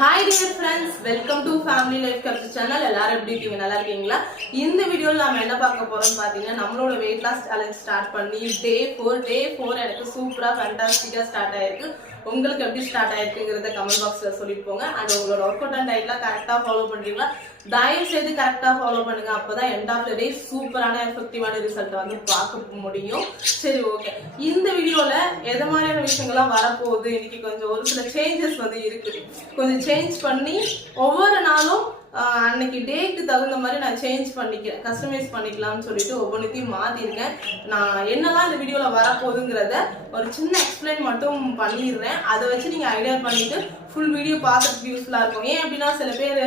Hi dear friends, welcome to family life cups channel. எல்லாரும் எப்படி இருக்கீங்க? நல்லா இருக்கீங்களா? இந்த வீடியோவில் நாம என்ன பார்க்க போறோம்னு பார்த்தீங்கன்னா, நம்மளோட வெயிட் லாஸ் சேலஞ்ச் ஸ்டார்ட் பண்ணி டே 4 எனக்கு சூப்பரா ஃபேண்டாஸ்டிக்கா ஸ்டார்ட் ஆயிருக்கு. உங்களுக்கு எப்படி ஸ்டார்ட் ஆயிருக்குங்கிறத கமெண்ட் பாக்ஸ்ல சொல்லிட்டு போங்க. அண்ட் உங்களோட ஒர்க் அவுட் அண்ட் டயட்லாம் கரெக்டா ஃபாலோ பண்றீங்களா? தயவு செய்து கரெக்டா ஃபாலோ பண்ணுங்க. அப்பதான் எண்ட் ஆஃப் த டே சூப்பரான எஃபெக்டிவான ரிசல்ட் வந்து பார்க்க முடியும். சரி, ஓகே. இந்த வீடியோல எது மாதிரியான விஷயங்கள்லாம் வரப்போகுது, இன்னைக்கு கொஞ்சம் ஒரு சில சேஞ்சஸ் வந்து இருக்கு. கொஞ்சம் சேஞ்ச் பண்ணி ஒவ்வொரு நாளும் அன்னைக்கு டேக்கு தகுந்த மாதிரி நான் சேஞ்ச் பண்ணிக்கிறேன், கஸ்டமைஸ் பண்ணிக்கலாம்னு சொல்லிட்டு ஒவ்வொன்றுத்தையும் மாத்திருக்கேன். நான் என்னெல்லாம் இந்த வீடியோல வரப்போகுதுங்கிறத ஒரு சின்ன எக்ஸ்பிளைன் மட்டும் பண்ணிடுறேன். அதை வச்சு நீங்க ஐடியா பண்ணிட்டு ஃபுல் வீடியோ பார்க்கறதுக்கு யூஸ்ஃபுல்லா இருக்கும். ஏன் அப்படின்னா சில பேர்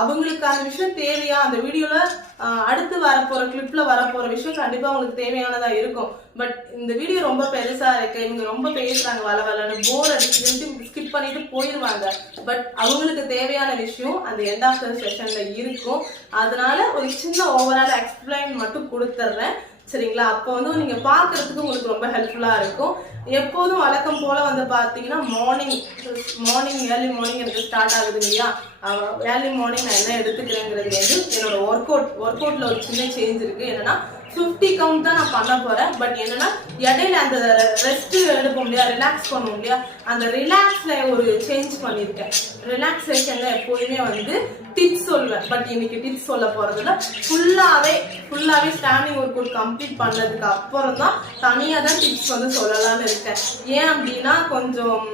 அவங்களுக்கான விஷயம் தேவையா, அந்த வீடியோல அடுத்து வரப்போற கிளிப்ல வரப்போற விஷயம் கண்டிப்பா அவங்களுக்கு தேவையானதா இருக்கும். பட் இந்த வீடியோ ரொம்ப பெருசா இருக்கு, இவங்க ரொம்ப பேசுறாங்க, வளவலன்னு போர் அடிச்சுட்டு ஸ்கிப் பண்ணிட்டு போயிருவாங்க. பட் அவங்களுக்கு தேவையான விஷயம் அந்த எண்ட் ஆஃப் த செஷன்ல இருக்கும். அதனால ஒரு சின்ன ஓவரால் எக்ஸ்பிளைன் மட்டும் கொடுத்துட்றேன், சரிங்களா? அப்போ வந்து நீங்க பாக்குறதுக்கு உங்களுக்கு ரொம்ப ஹெல்ப்ஃபுல்லா இருக்கும். எப்போதும் வழக்கம் போல வந்து பாத்தீங்கன்னா மார்னிங் ஏர்லி மார்னிங் எனக்கு ஸ்டார்ட் ஆகுது இல்லையா? ஏர்லி மார்னிங் நான் என்ன எடுத்துக்கிறேங்கிறது வந்து என்னோட ஒர்க் அவுட்ல ஒரு சின்ன சேஞ்ச் இருக்கு. என்னன்னா 50 கவுண்ட் தான் நான் பண்ண போறேன். பட் என்னன்னா இடையில அந்த ரெஸ்ட் எடுப்போம் இல்லையா, ரிலாக்ஸ் பண்ணுவோம் இல்லையா, அந்த ரிலாக்ஸ்ல ஒரு சேஞ்ச் பண்ணிருக்கேன். ரிலாக்ஸேஷன்ல எப்போதுமே வந்து டிப்ஸ் சொல்லுவேன். பட் இன்னைக்கு டிப்ஸ் சொல்ல போறதுல ஃபுல்லாவே ஸ்டாண்டிங் ஒர்க் அவுட் கம்ப்ளீட் பண்ணதுக்கு அப்புறம் தான் தனியா தான் டிப்ஸ் வந்து சொல்லலாம்னு இருக்கேன். ஏன் அப்படின்னா கொஞ்சம்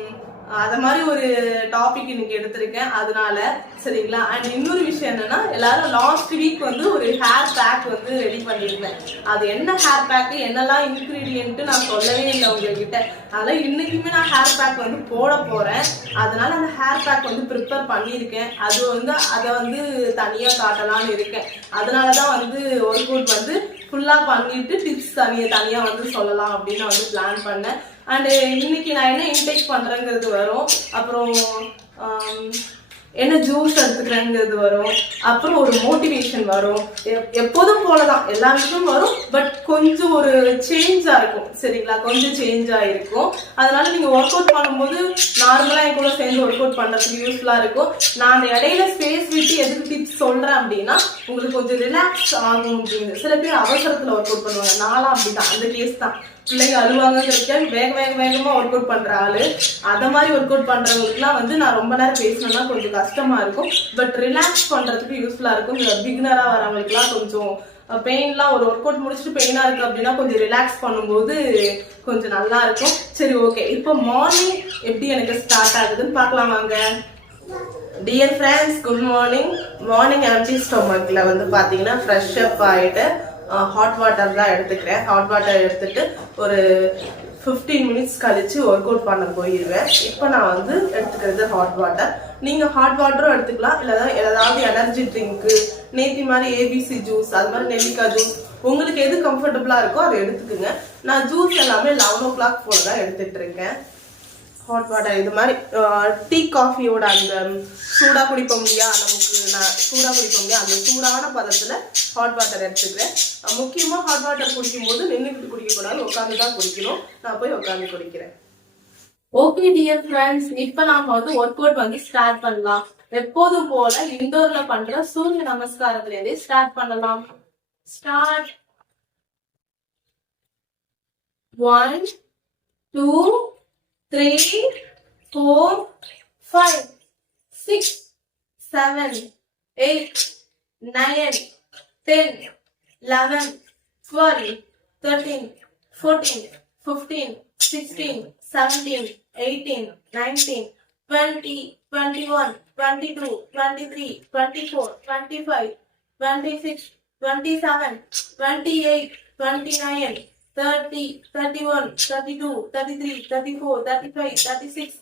அத மாதிரி ஒரு டாபிக் இன்னைக்கு எடுத்திருக்கேன், அதனால, சரிங்களா? அண்ட் இன்னொரு விஷயம் என்னன்னா, எல்லாரும் லாஸ்ட் வீக் வந்து ஒரு ஹேர் பேக் வந்து ரெடி பண்ணிருந்தேன். அது என்ன ஹேர் பேக், என்னெல்லாம் இன்கிரீடியன்ட் நான் சொல்லவே இல்லை உங்ககிட்ட. அதனால இன்னைக்குமே நான் ஹேர் பேக் வந்து போட போறேன். அதனால அந்த ஹேர் பேக் வந்து ப்ரிப்பேர் பண்ணியிருக்கேன். அது வந்து அதை வந்து தனியா காட்டலாம்னு இருக்கேன். அதனாலதான் வந்து ஒர்க் அவுட் வந்து ஃபுல்லா பண்ணிட்டு டிப்ஸ் தனியா வந்து சொல்லலாம் அப்படின்னு நான் வந்து பிளான் பண்ணேன். அண்ட் இன்னைக்கு நான் என்ன இன்டேக் பண்றேங்கிறது வரும், அப்புறம் என்ன ஜூஸ் எடுத்துக்கிறேங்கிறது வரும், அப்புறம் ஒரு மோட்டிவேஷன் வரும். எப்போதும் போலதான் எல்லா விஷயமும் வரும். பட் கொஞ்சம் ஒரு சேஞ்சா இருக்கும், சரிங்களா? கொஞ்சம் சேஞ்சா இருக்கும். அதனால நீங்க ஒர்க் அவுட் பண்ணும்போது நார்மலா என் கூட சேர்ந்து ஒர்க் அவுட் பண்றதுக்கு யூஸ்ஃபுல்லா இருக்கும். நான் அந்த இடையில ஸ்பேஸ் விட்டு எதுக்கு டிப்ஸ் சொல்றேன் அப்படின்னா உங்களுக்கு கொஞ்சம் ரிலாக்ஸ் ஆகும் அப்படின்னு. சில பேர் அவசரத்துல ஒர்க் அவுட் பண்ணுவாங்க, நானும் அப்படிதான், அந்த கேஸ் தான். பிள்ளைங்க அழுவாங்கிறதுக்கு வேகமா ஒர்க் அவுட் பண்ற ஆளு. அத மாதிரி ஒர்க் அவுட் பண்றவங்களுக்குலாம் வந்து நான் ரொம்ப நேரம் பேசணும்னா கொஞ்சம் கஷ்டமா இருக்கும். பட் ரிலாக்ஸ் பண்றதுக்கு யூஸ்ஃபுல்லா இருக்கும். பிகினரா வரவங்களுக்குலாம் கொஞ்சம் பெயின்லாம், ஒரு ஒர்க் அவுட் முடிச்சுட்டு பெயினா இருக்கு அப்படின்னா கொஞ்சம் ரிலாக்ஸ் பண்ணும்போது கொஞ்சம் நல்லா இருக்கும். சரி, ஓகே. இப்போ மார்னிங் எப்படி எனக்கு ஸ்டார்ட் ஆகுதுன்னு பார்க்கலாம் வாங்க. Dear friends, good morning. Morning empty ஸ்டொமக்ல வந்து பாத்தீங்கன்னா ஃப்ரெஷ் அப் ஆயிட்டு ஹாட் வாட்டர் தான் எடுத்துக்கிறேன். ஹாட் வாட்டர் எடுத்துட்டு ஒரு 15 மினிட்ஸ் கழிச்சு ஒர்க் அவுட் பண்ண போயிடுவேன். இப்போ நான் வந்து எடுத்துக்கிறது ஹாட் வாட்டர். நீங்க ஹாட் வாட்டரும் எடுத்துக்கலாம், இல்ல ஏதாவது எனர்ஜி ட்ரிங்க், நேத்தி மாதிரி ஏபிசி ஜூஸ், அது மாதிரி நெல்லிக்காய் ஜூஸ், உங்களுக்கு எது கம்ஃபர்டபுளா இருக்கோ அதை எடுத்துக்குங்க. நான் ஜூஸ் எல்லாமே 11 o'clock போல தான் எடுத்துட்டு இருக்கேன். ஹாட் வாட்டர் இது மாதிரி டீ காஃபியோட அந்த சூடா குடிப்போம் இல்லையா, நான் சூடா குடிப்போம் இல்லையா, அந்த சூடான பதத்துல ஹாட் வாட்டர் எடுத்துக்கிறேன். முக்கியமா ஹாட் வாட்டர் குடிக்கும் போது நின்றுட்டு குடிக்க கூடாது, உட்காந்துதான் குடிக்கணும். நான் போய் உட்காந்து குடிக்கிறேன். ஓகே டியர் ஃப்ரெண்ட்ஸ், இப்ப நாம வந்து ஒர்க் அவுட் வந்து ஸ்டார்ட் பண்ணலாம். எப்போதும் போல இண்டோர்ல பண்ற சூரிய நமஸ்காரத்துல இருந்தே ஸ்டார்ட் பண்ணலாம். ஸ்டார்ட். 1 2 3 4 5 6 7 8 9 10 11 12 13 14 15 16 17 18 19 20 21 22 23 24 25 26 27 28 29 30 31 32 33 34 35 36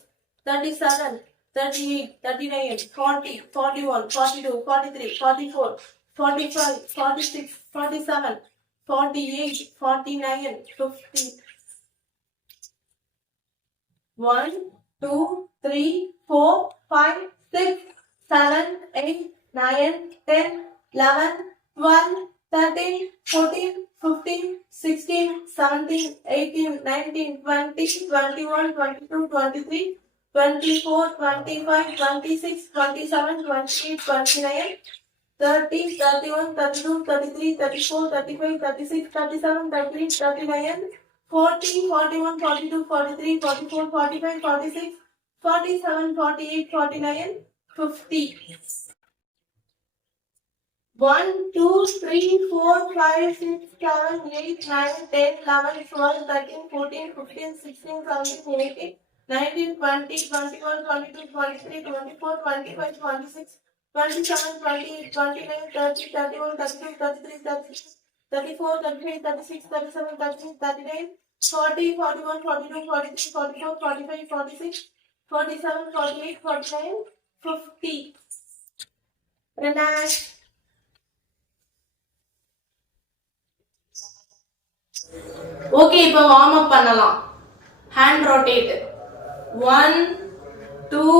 37 38 39 40 41 42 43 44 45 46 47 48 49 50. 1 2 3 4 5 6 7 8 9 10 11 12 13 14 15 16 17 18 19 20 21 22 23 24, 25, 26, 27, 28, 29, 30, 31, 32, 33, 34, 35, 36, 37, 38, 39, 40, 41, 42, 43, 44, 45, 46, 47, 48, 49, 50. 1, 2, 3, 4, 5, 6, 7, 8, 9, 10, 11, 12, 13, 14, 15, 16, 17, 18, 19, 20, 21, 22, 23, 24, 25, 26, 27, 28, 29, 30, 31, 32, 33, 34, 35, 36, 37, 38, 39, 40, 41, 42, 43, 44, 45, 46, 47, 48, 49, 50. Relax. ஓகே, இப்போ வார்ம் அப் பண்ணலாம். Hand rotate. 1, 2,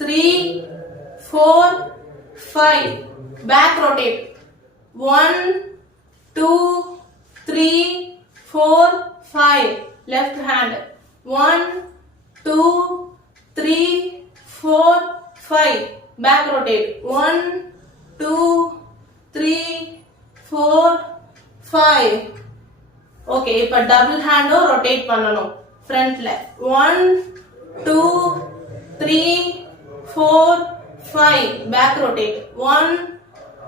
3, 4, 5. Back rotate. 1, 2, 3, 4, 5. Left hand. 1, 2, 3, 4, 5. Back rotate. 1, 2, 3, 4, 5. Okay, இப்ப டபுள் ஹேண்டும் ரொட்டேட் பண்ணணும் ஃப்ரண்ட்ல. 1, 2, 3, 4, 5. Back rotate. 1,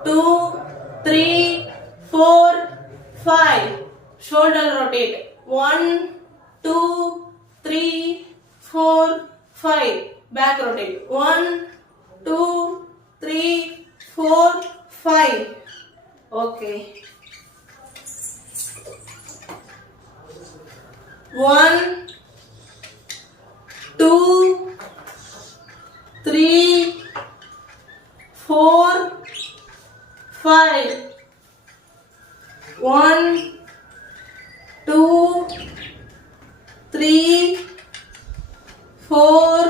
2, 3, 4, 5. Shoulder rotate. 1, 2, 3, 4, 5. Back rotate. 1, 2, 3, 4, 5. Okay. 1, 2, 3, 4, 5. 1, 2, 3, 4,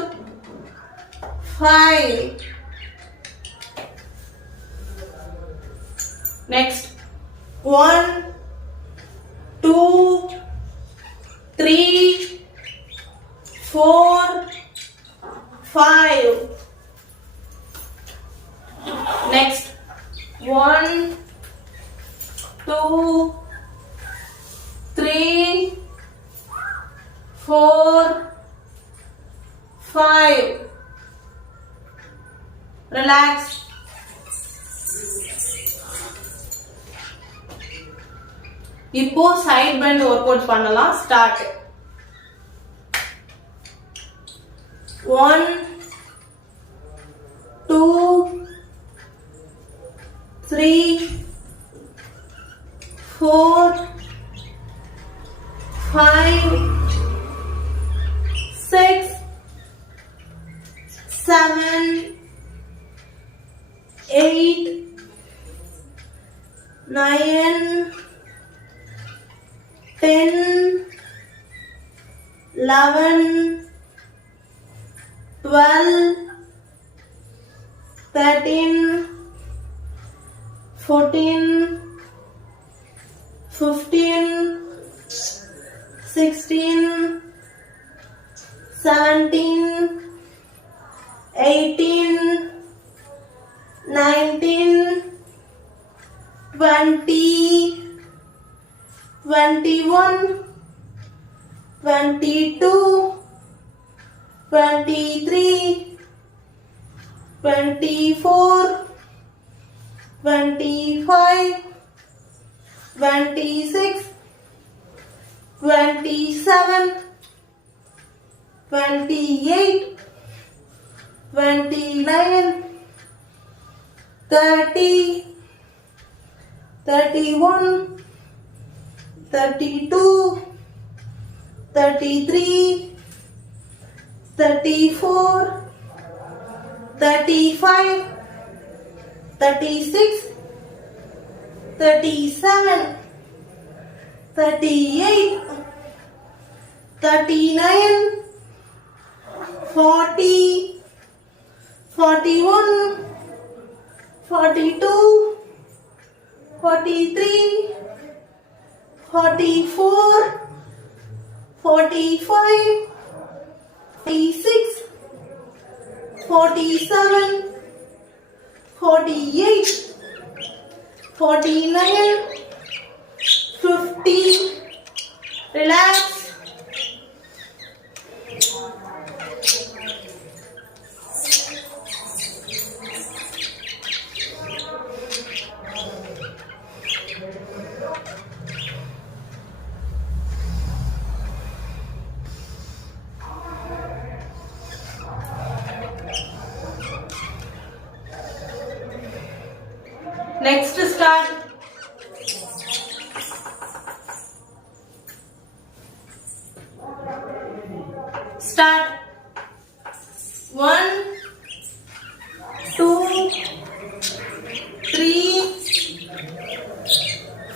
5. Next. 1, 2, 3, 4, 5. Next. 1, 2, 3, 4, 5. Relax. இப்போ சைட் பெண்ட் ஒர்க் அவுட் பண்ணலாம். Start. 1, 2, 3, 4, 5, 6, 7, 8, 9, 10, 11, 12, 13, 14, 15, 16, 17, 18, 19, 20, 21, 22, 23, 24, 25, 26, 27, 28, 29, 30, 31, 32, 33, 34, 35, 36, 37, 38, 39, 40, 41, 42, 43, 44, 45, 46, 47, 48, 49, 50. Relax. Next start. Start. 1, 2, 3,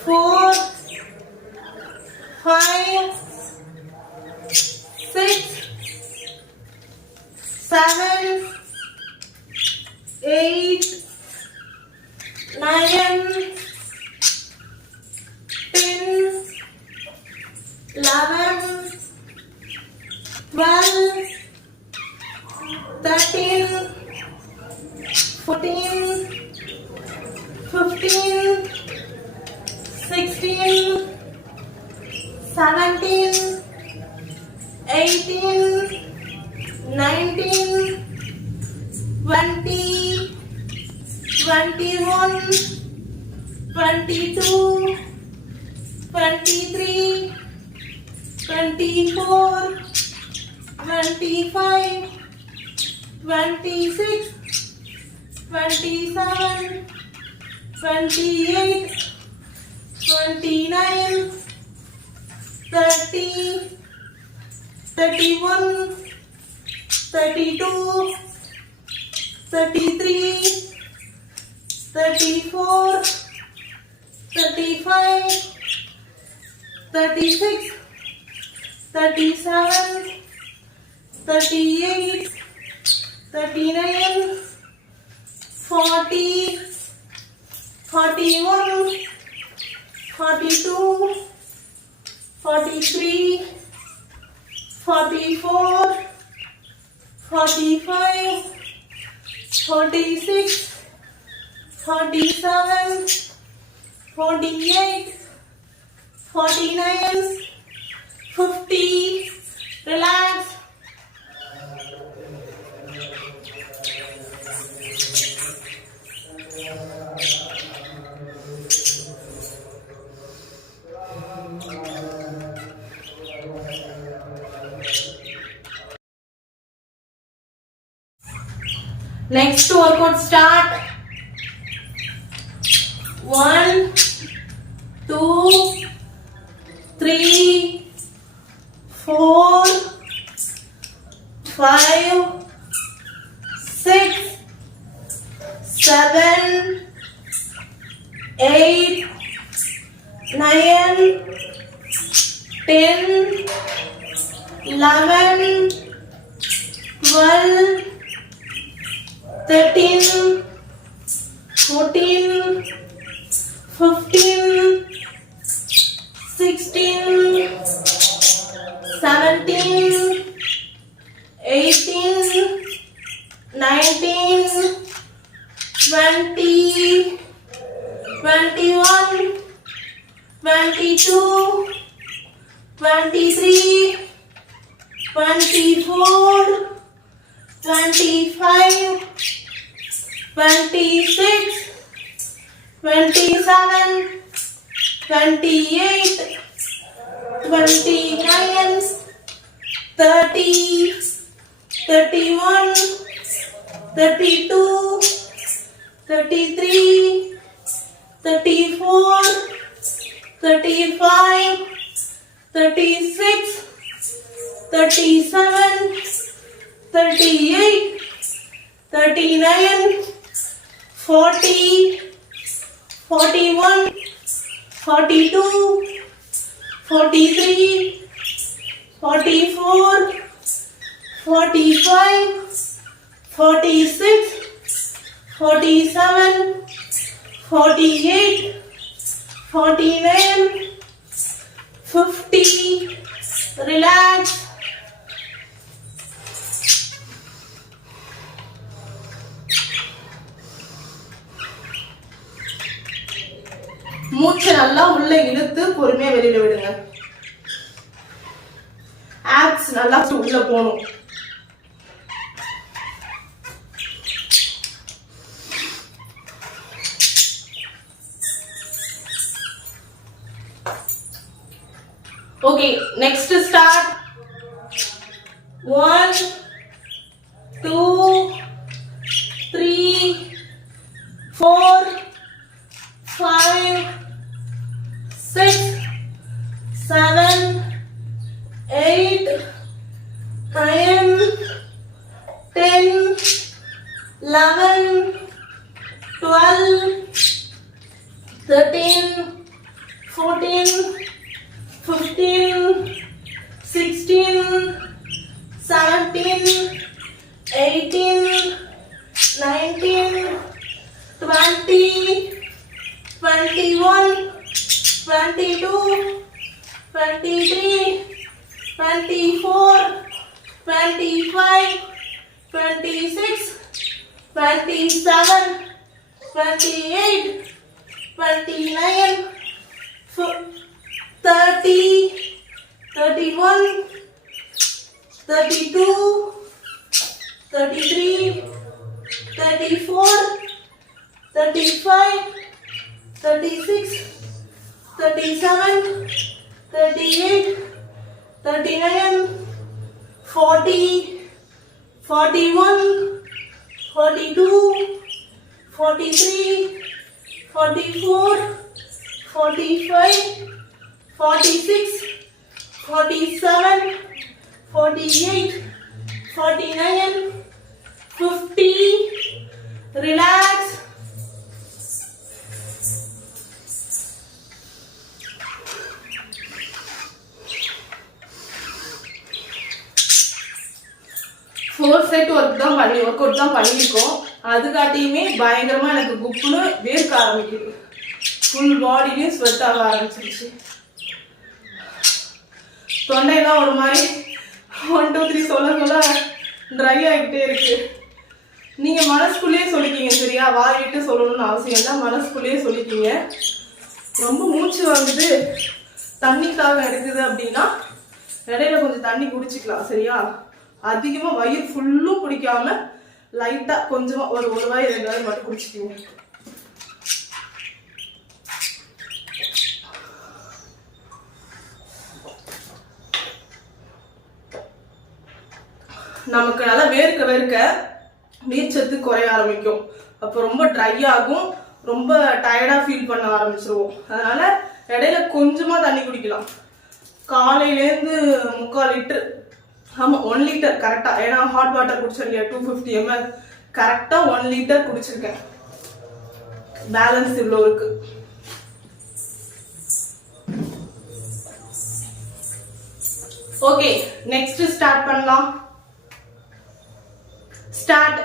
4, 5, 6, 7, 8, 9, 10, 11, 12, 13, 14, 15, 16, 17, 18, 19, 20, 21, 22, 23, 24, 25, 26, 27, 28, 29, 30, 31, 32, 33, 34, 35, 36, 37, 38, 39, 40, 41, 42, 43, 44, 45, 46, 47, 48, 49, 50. Relax. Next workout start. 1, 2, 3, 4, 5, 6, 7, 8, 9, 10, 11, 12, 13, 14, 15, 16, 17, 18, 19, 20, 21, 22, 23, 24, 25, 26, 27, 28, 29, 30, 31, 32, 33, 34, 35, 36, 37, 38, 39, 40, 41, 42, 43, 44, 45, 46, 47, 48, 49, 50. Relax. மூச்சை நல்லா உள்ள இழுத்து பொறுமையா வெளியில விடுங்க. ஆப்ஸ் நல்லா உள்ள போகணும். Okay, next start. 1, 2, 3, 4, 5, 6, 7, 8, 9, 10, 11, 12, 13, 14, 15, 16, 17, 18, 19, 20, 21, 22, 23, 24, 25, 26, 27, 28, 29, 30, 31, 32, 33, 34, 35, 36, 37, 38, 39, 40, 41, 42, 43, 44, 45, 46, 47, 48, 49, 50. Relax. Four set work out தான் பண்ணியிருக்கோம். அதுக்காட்டியுமே பயங்கரமா எனக்கு குப்புன்னு வேர்க்க ஆரம்பிக்குது. ஃபுல் பாடிலையும் ஸ்வெட் ஆக ஆரம்பிச்சிருச்சு. தொண்டையெல்லாம் ஒரு மாதிரி 1 2 3 சொல்ல ட்ரை ஆகிட்டே இருக்கு. நீங்க மனசுக்குள்ளேயே சொல்லிக்கீங்க சரியா, வாயிட்டு சொல்லணும்னு அவசியம் இல்லை, மனசுக்குள்ளேயே சொல்லிக்கீங்க. ரொம்ப மூச்சு வாங்குது, தண்ணிக்காக எடுக்குது அப்படின்னா இடையில கொஞ்சம் தண்ணி குடிச்சிக்கலாம் சரியா. அதிகமா வயிறு ஃபுல்லும் குடிக்காம லைட்டா கொஞ்சமா ஒரு வாய் 2 வாய் மட்டும் குடிச்சிக்கீங்க. நமக்கு நல்லா வேர்க்க நீர்ச்சத்து குறைய ஆரம்பிக்கும். அப்போ ரொம்ப ட்ரை ஆகும், ரொம்ப டயர்டா ஃபீல் பண்ண ஆரம்பிச்சிருவோம். அதனால இடையில கொஞ்சமா தண்ணி குடிக்கலாம். காலையிலேருந்து 3/4 லிட்டர், ஆமா 1 லிட்டர் கரெக்டா. ஏன்னா ஹாட் வாட்டர் குடிச்சேன் இல்லையா 250 ml, கரெக்டா 1 லிட்டர் குடிச்சிருக்கேன். பேலன்ஸ் இவ்வளோ இருக்கு. ஓகே, நெக்ஸ்ட் ஸ்டார்ட் பண்ணலாம். Start.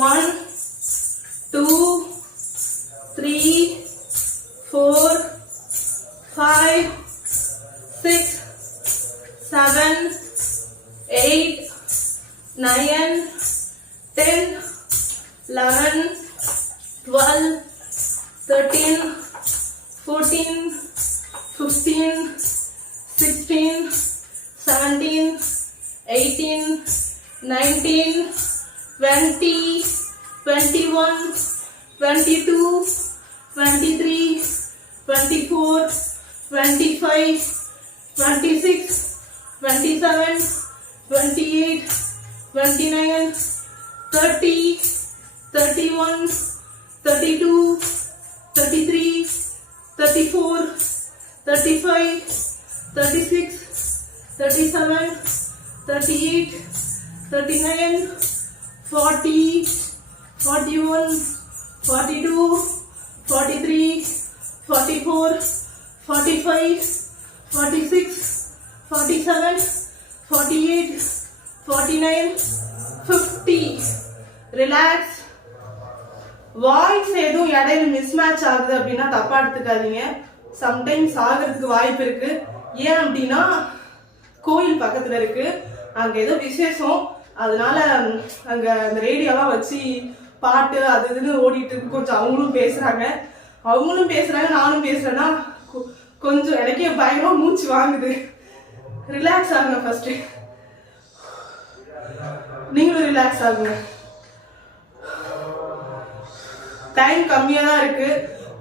1, 2, 3, 4, 5, 6, 7, 8, 9, 10, 11, 12, 13, 14, 15, 16, 17, 18, 19, 20, 21, 22, 23, 24, 25, 26, 27, 28, 29, 30, 31, 32, 33, 34, 35, 36, 37, 38, 39, 40, 41, 42, 43, 44, 45, 46, 47, 48, 49, 50. ரிலாக்ஸ். வாய்ஸ் எதுவும் இடையில மிஸ்மேட்ச் ஆகுது அப்படின்னா தப்பா எடுத்துக்காதீங்க. சம்டைம்ஸ் ஆகிறதுக்கு வாய்ப்பு இருக்கு. ஏன் அப்படின்னா கோயில் பக்கத்துல இருக்கு, அங்க ஏதோ விசேஷம், அதனால அங்க அந்த ரேடியோலாம் வச்சு பாட்டு அது இதுன்னு ஓடிட்டு இருக்கு. கொஞ்சம் அவங்களும் பேசுறாங்க, அவங்களும் பேசுறாங்க நானும் பேசுறேன்னா கொஞ்சம் எனக்கே பயங்கரமா மூச்சு வாங்குது. ரிலாக்ஸ் ஆகுங்க ஃபர்ஸ்ட். நீங்களும் ரிலாக்ஸ் ஆகுங்க. டைம் கம்மியா தான் இருக்கு.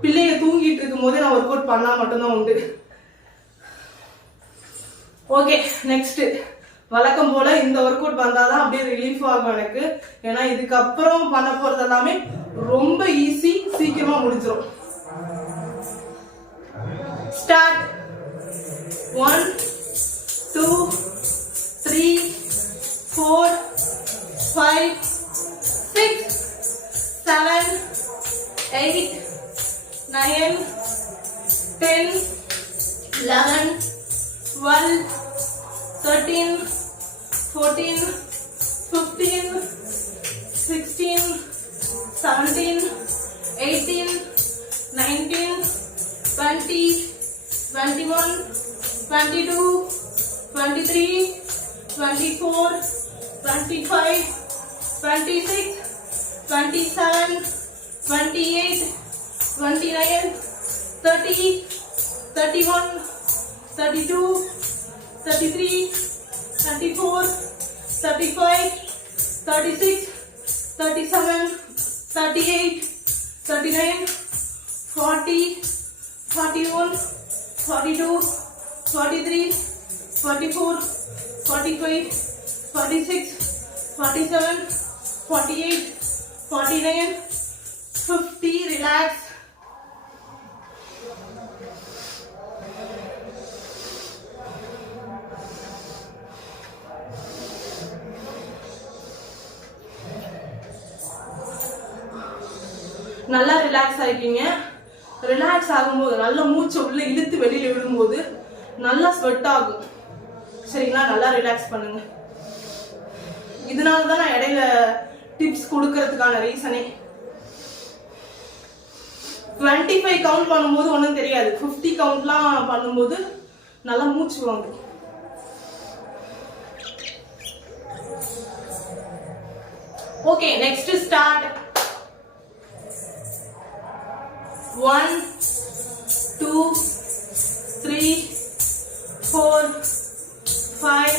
பிள்ளைங்க தூங்கிட்டு இருக்கும் போது நான் ஒர்க் அவுட் பண்ணா மட்டும்தான் உண்டு. ஓகே, நெக்ஸ்ட் வழக்கம் போல இந்த ஒர்க் அவுட் வந்தாதான் அப்படியே ரிலீஃப் ஆகும் எனக்கு. ஏன்னா இதுக்கப்புறம் பண்ண போறது எல்லாமே ரொம்ப ஈஸி, சீக்கிரமா முடிஞ்சிடும். ஸ்டார்ட். 1 2 3 4 5 6 7 8 9 10 11 12 13 14 15 16 17 18 19 20 21 22 23 24 25 26 27 28 29 30 31 32 33 34 35 36 37 38 39 40 41 42 43 44 45 46 47 48 49 50. Relax. நல்லா ரிலாக்ஸ் ஆகிட்டீங்க. ரிலாக்ஸ் ஆகும்போது நல்ல மூச்சை உள்ள இழுத்து வெளியில விடும்போது நல்லா ஸ்வெட் ஆகும். சரிங்களா? நல்லா ரிலாக்ஸ் பண்ணுங்க. இதனால தான் நான் இடையில டிப்ஸ் கொடுக்கறதுக்கான ரீசனே. 25 கவுண்ட் பண்ணும்போது ஒன்றும் தெரியாது. 50 கவுண்ட்லாம் பண்ணும்போது நல்லா மூச்சு வாங்கும். Okay, next start. 1 2 3 4 5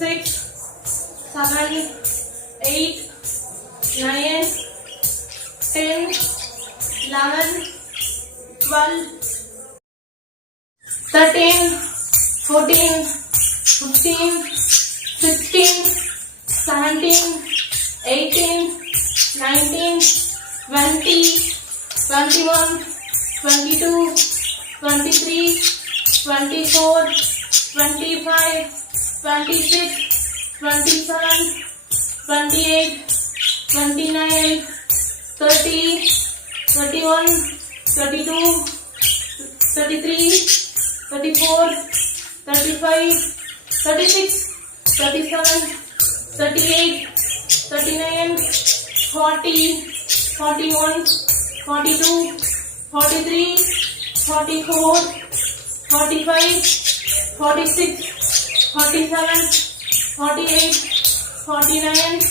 6 7 8 9 10 11 12 13 14 15 16 17 18 19 20 21 22 23 24 25 26 27 28 29 30 31 32 33 34 35 36 37 38 39 40 41 42 43 44 45 46 47 48 49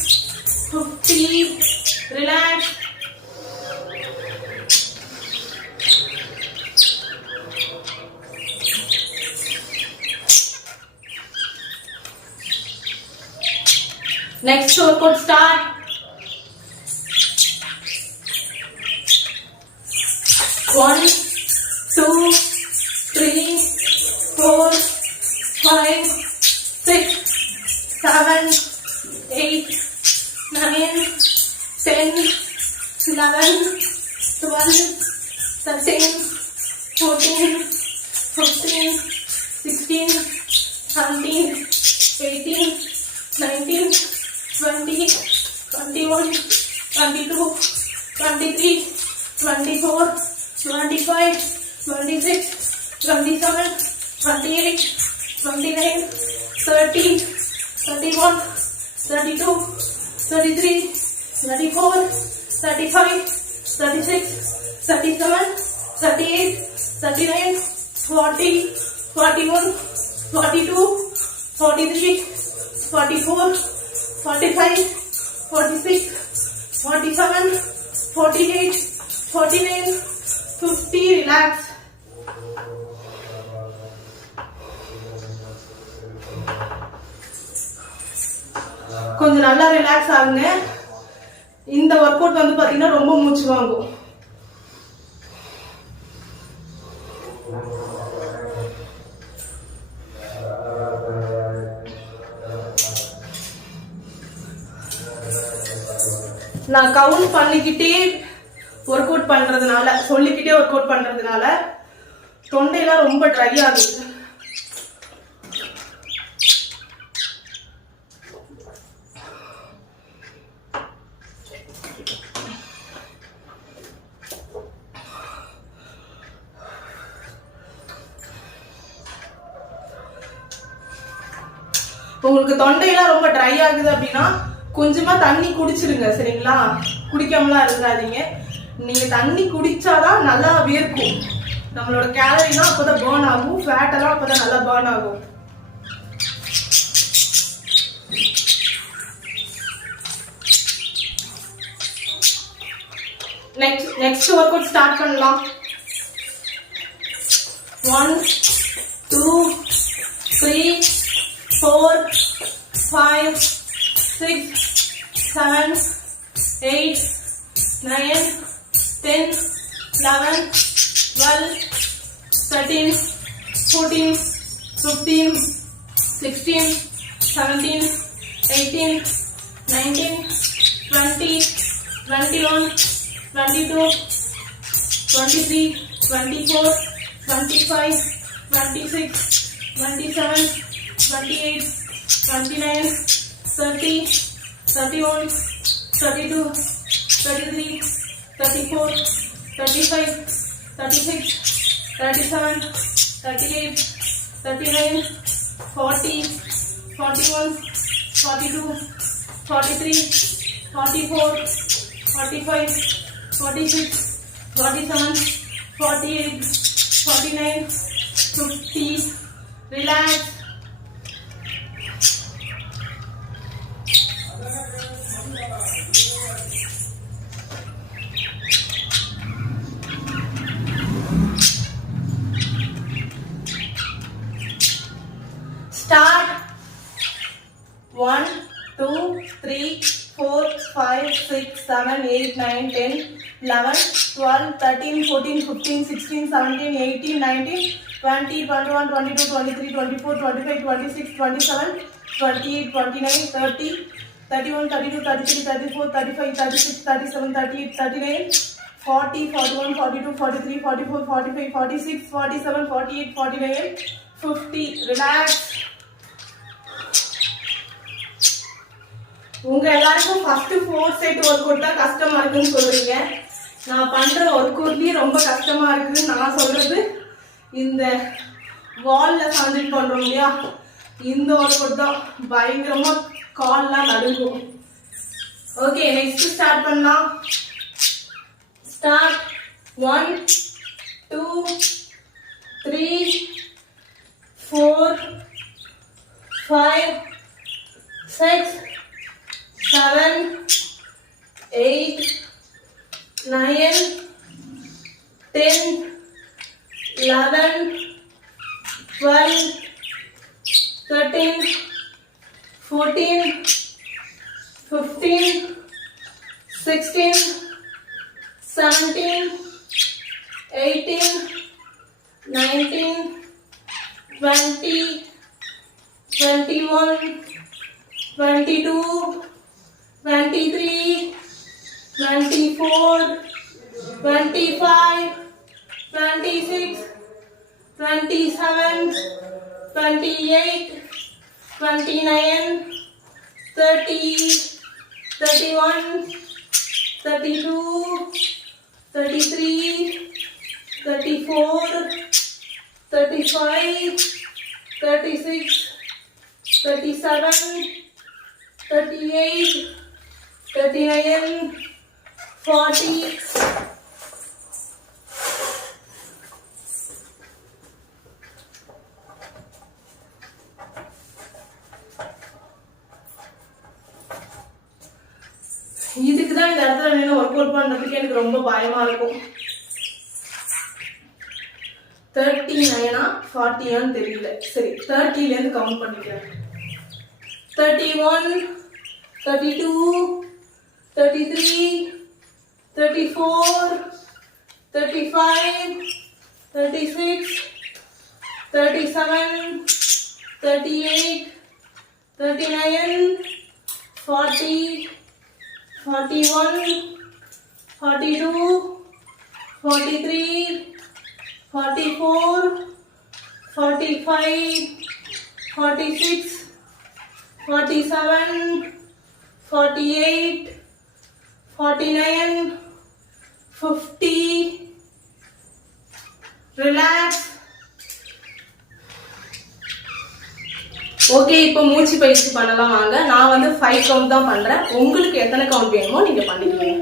50. Relax. Next workout start. 1 2 3 4 5 6 7 8 9 10 11 12 13 14 15 16 17 18 19 20 21 22 23 24 25 26 27 28 29 30 31 32 33 34 35 36 37 38 39 40 41 42 43 44 45 46 47 48 49, 50, relax. கொஞ்சம் நல்லா ரிலாக்ஸ் ஆகுங்க. இந்த ஒர்க் அவுட் வந்து பாத்தீங்கன்னா ரொம்ப மூச்சு வாங்கும். நான் கவுண்ட் பண்ணிக்கிட்டே ஒர்க் அவுட் பண்றதுனால, சொல்லிக்கிட்டே ஒர்க் அவுட் பண்றதுனால தொண்டையெல்லாம் ரொம்ப ட்ரை ஆகுது. உங்களுக்கு தொண்டையெல்லாம் ரொம்ப ட்ரை ஆகுது அப்படின்னா கொஞ்சமா தண்ணி குடிச்சிருங்க, சரிங்களா? குடிக்காமலாம் இருக்காதீங்க. நீங்க தண்ணி குடிச்சாதான் நல்லா வேர்க்கும். நம்மளோட கேலரிலாம் அப்பதான் பர்ன் ஆகும், ஃபேட் எல்லாம் அப்பதான் நல்லா பர்ன் ஆகும். நெக்ஸ்ட் ஒர்க் அவுட் ஸ்டார்ட் பண்ணலாம். 1 2 3 4 5 6 7 8 9 10 11 12 13 14 15 16 17 18 19 20 21 22 23 24 25 26 27 28 29 30 31 32 33 34 35 36 37 38 39 40 41 42 43 44 45 46 47 48 49 50. Relax. Start. 1 2 3 4 5 6 7 8 9 10 11 12 13 14 15 16 17 18 19 20 21 22 23 24 25 26 27 28 29 30 31 32 33 34 35 36 37 38 39 40 41 42 43 44 45 46 47 48 49 50. Relax. உங்க எல்லாருக்கும் ஃபர்ஸ்ட் 4 செட் ஒர்க் அவுட் தான் கஷ்டமா இருக்குன்னு சொல்றீங்க. நான் பண்ற ஒர்க் அவுட்லயே ரொம்ப கஷ்டமா இருக்குன்னு நான் சொல்றது இந்த வால்ல சாஞ்சிட் பண்றோம் இல்லையா, இந்த ஒர்க் அவுட் தான் பயங்கரமா கால்லாம் நடுங்கும். ஓகே, நெக்ஸ்ட் ஸ்டார்ட் பண்ணலாம். ஸ்டார்ட். 1 2 3 4 5 6 7 8 9 10 11 12 13 14 15 16 17 18 19 20 21 22 23 24 25 26 27 28 29 30 31 32 33 34 35 36 37 38 39 40. இதுக்கு தான் இந்த இடத்துல நின்று ஒர்க் அவுட் பண்றதுக்கு எனக்கு ரொம்ப பயமா இருக்கும். 39 40 தெரியல. சரி 30ல இருந்து கவுண்ட் பண்ணிக்கிறேன். 31 32 33 34 35 36 37 38 39 40 41 42 43 44 45 46 47 48 49 50. ரிலாக்ஸ். ஓகே, இப்போ மூச்சு பயிற்சி பண்ணலாம் வாங்க. நான் வந்து 5 கவுண்ட் தான் பண்றேன். உங்களுக்கு எத்தனை கவுண்ட் வேணுமோ நீங்க பண்ணிக்கோங்க.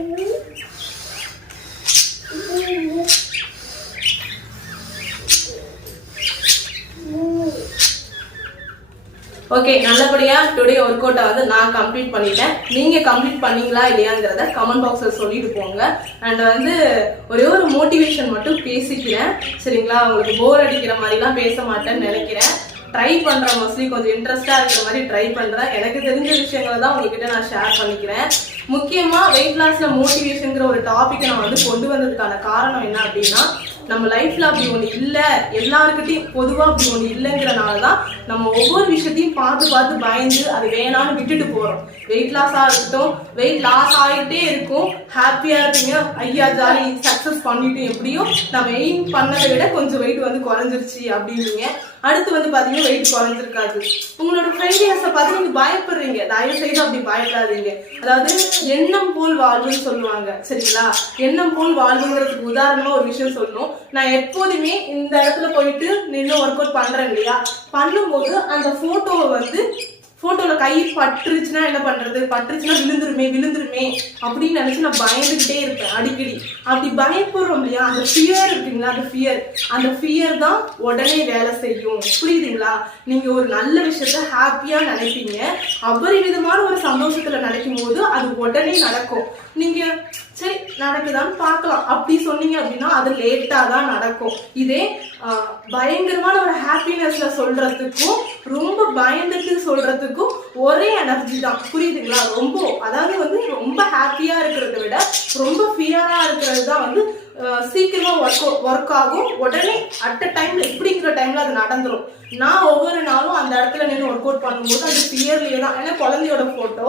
ஓகே, நல்லபடியா டுடே ஒர்க் அவுட்டை வந்து நான் கம்ப்ளீட் பண்ணிட்டேன். நீங்க கம்ப்ளீட் பண்ணீங்களா இல்லையாங்கிறத கமெண்ட் பாக்ஸ்ல சொல்லிட்டு போங்க. அண்ட் வந்து ஒரே ஒரு மோட்டிவேஷன் மட்டும் பேசிக்கிறேன், சரிங்களா? உங்களுக்கு போர் அடிக்கிற மாதிரிலாம் பேச மாட்டேன்னு நினைக்கிறேன். ட்ரை பண்றேன், மோஸ்ட்லி கொஞ்சம் இன்ட்ரெஸ்டா இருக்கிற மாதிரி ட்ரை பண்றேன். எனக்கு தெரிஞ்ச விஷயங்களை தான் உங்ககிட்ட நான் ஷேர் பண்ணிக்கிறேன். முக்கியமா வெயிட் லாஸ்ல மோட்டிவேஷன்ங்கிற ஒரு டாபிக் நான் வந்து கொண்டு வந்ததுக்கான காரணம் என்ன அப்படின்னா, நம்ம லைஃப்ல அப்படி ஒண்ணு இல்ல, எல்லாருக்கிட்டையும் பொதுவா அப்படி ஒண்ணு இல்லைங்கிறனாலதான் நம்ம ஒவ்வொரு விஷயத்தையும் பார்த்து பார்த்து பயந்து அது வேணான்னு விட்டுட்டு போறோம். வெயிட் லாஸா இருக்கட்டும், வெயிட் லாஸ் ஆகிட்டே இருக்கும், ஹாப்பியா இருப்பீங்க, ஐயா ஜாலி சக்சஸ் பண்ணிட்டு எப்படியும் நம்ம எய்ம் பண்ணதை விட கொஞ்சம் வெயிட் வந்து குறைஞ்சிருச்சு அப்படின்னீங்க. அடுத்து வந்து பாத்தீங்கன்னா வெயிட் குறைஞ்சிருக்காது. உங்களோட ஃபெயிலியர்ஸை பார்த்து நீங்க பயப்படுறீங்க. தயவு செய்து அப்படி பயப்படாதீங்க. அதாவது எண்ணம் போல் வாழ்வுன்னு சொல்லுவாங்க, சரிங்களா? எண்ணம் போல் வாழ்வுங்கிறதுக்கு உதாரணமா ஒரு விஷயம் சொல்லணும். நான் எப்போதுமே இந்த இடத்துல போயிட்டு நின்று ஒர்க் அவுட் பண்றேன் இல்லையா, பண்ணும்போது அந்த போட்டோவை வந்து போட்டோல கை பட்டுருச்சுன்னா என்ன பண்றது, பட்டுருச்சுன்னா விழுந்துருமே அப்படின்னு நினைச்சு நான் பயந்துகிட்டே இருப்பேன் அடிக்கடி. அப்படி பயப்படுறோம் இல்லையா, அந்த ஃபியர் இருக்குங்களா, அந்த ஃபியர் தான் உடனே வேலை செய்யும். புரியுதுங்களா? நீங்க ஒரு நல்ல விஷயத்த ஹாப்பியா நினைப்பீங்க, அபரிவிதமான ஒரு சந்தோஷத்துல நினைக்கும் போது அது உடனே நடக்கும். நீங்க சரி நடக்குதான்னு பார்க்கலாம் அப்படி சொன்னீங்க அப்படின்னா அது லேட்டா தான் நடக்கும். இதே பயங்கரமான ஒரு ஹாப்பினஸ்ல சொல்றதுக்கும் ரொம்ப பயந்துட்டு சொல்றதுக்கும் ஒரே எனர்ஜி தான். புரியுதுங்களா? அதாவது வந்து ரொம்ப ஹாப்பியா இருக்கிறத விட ரொம்ப ஃபியரா இருக்கிறது தான் வந்து சீக்கிரமா ஒர்க் ஆகும். உடனே அட் அ டைம்ல இப்படிங்கிற டைம்ல அது நடந்துரும். நான் ஒவ்வொரு நாளும் அந்த இடத்துல நின்று ஒர்க் அவுட் பண்ணும்போது அந்த ஃபியர்லயே தான். ஏன்னா குழந்தையோட போட்டோ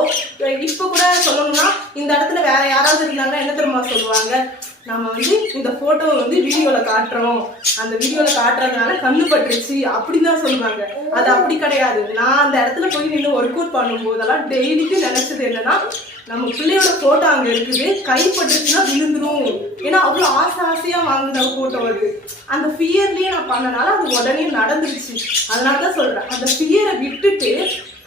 இப்ப கூட சொல்லணும்னா இந்த இடத்துல வேற யாராவது இருந்தாங்கன்னா என்ன தெரியுமா சொல்லுவாங்க, நம்ம வந்து இந்த போட்டோவை வந்து வீடியோல காட்டுறோம், அந்த வீடியோல காட்டுறதுனால கண்ணு பட்டுருச்சு அப்படின்னு தான் சொல்லுவாங்க. அது அப்படி கிடையாது. நான் அந்த இடத்துல போய் நின்று ஒர்க் அவுட் பண்ணும் போதெல்லாம் டெய்லிக்கும் நினைச்சது என்னன்னா, நம்ம பிள்ளையோட போட்டோ அங்க இருக்குது, கைப்பட்டுச்சுன்னா விழுந்துரும். ஏன்னா அவ்வளவு ஆசையா வாங்கின போட்டோ அது. அந்த ஃபியர்லயே நான் பண்ணனால அது உடனே நடந்துருச்சு. அதனாலதான் சொல்றேன், அந்த ஃபியரை விட்டுட்டு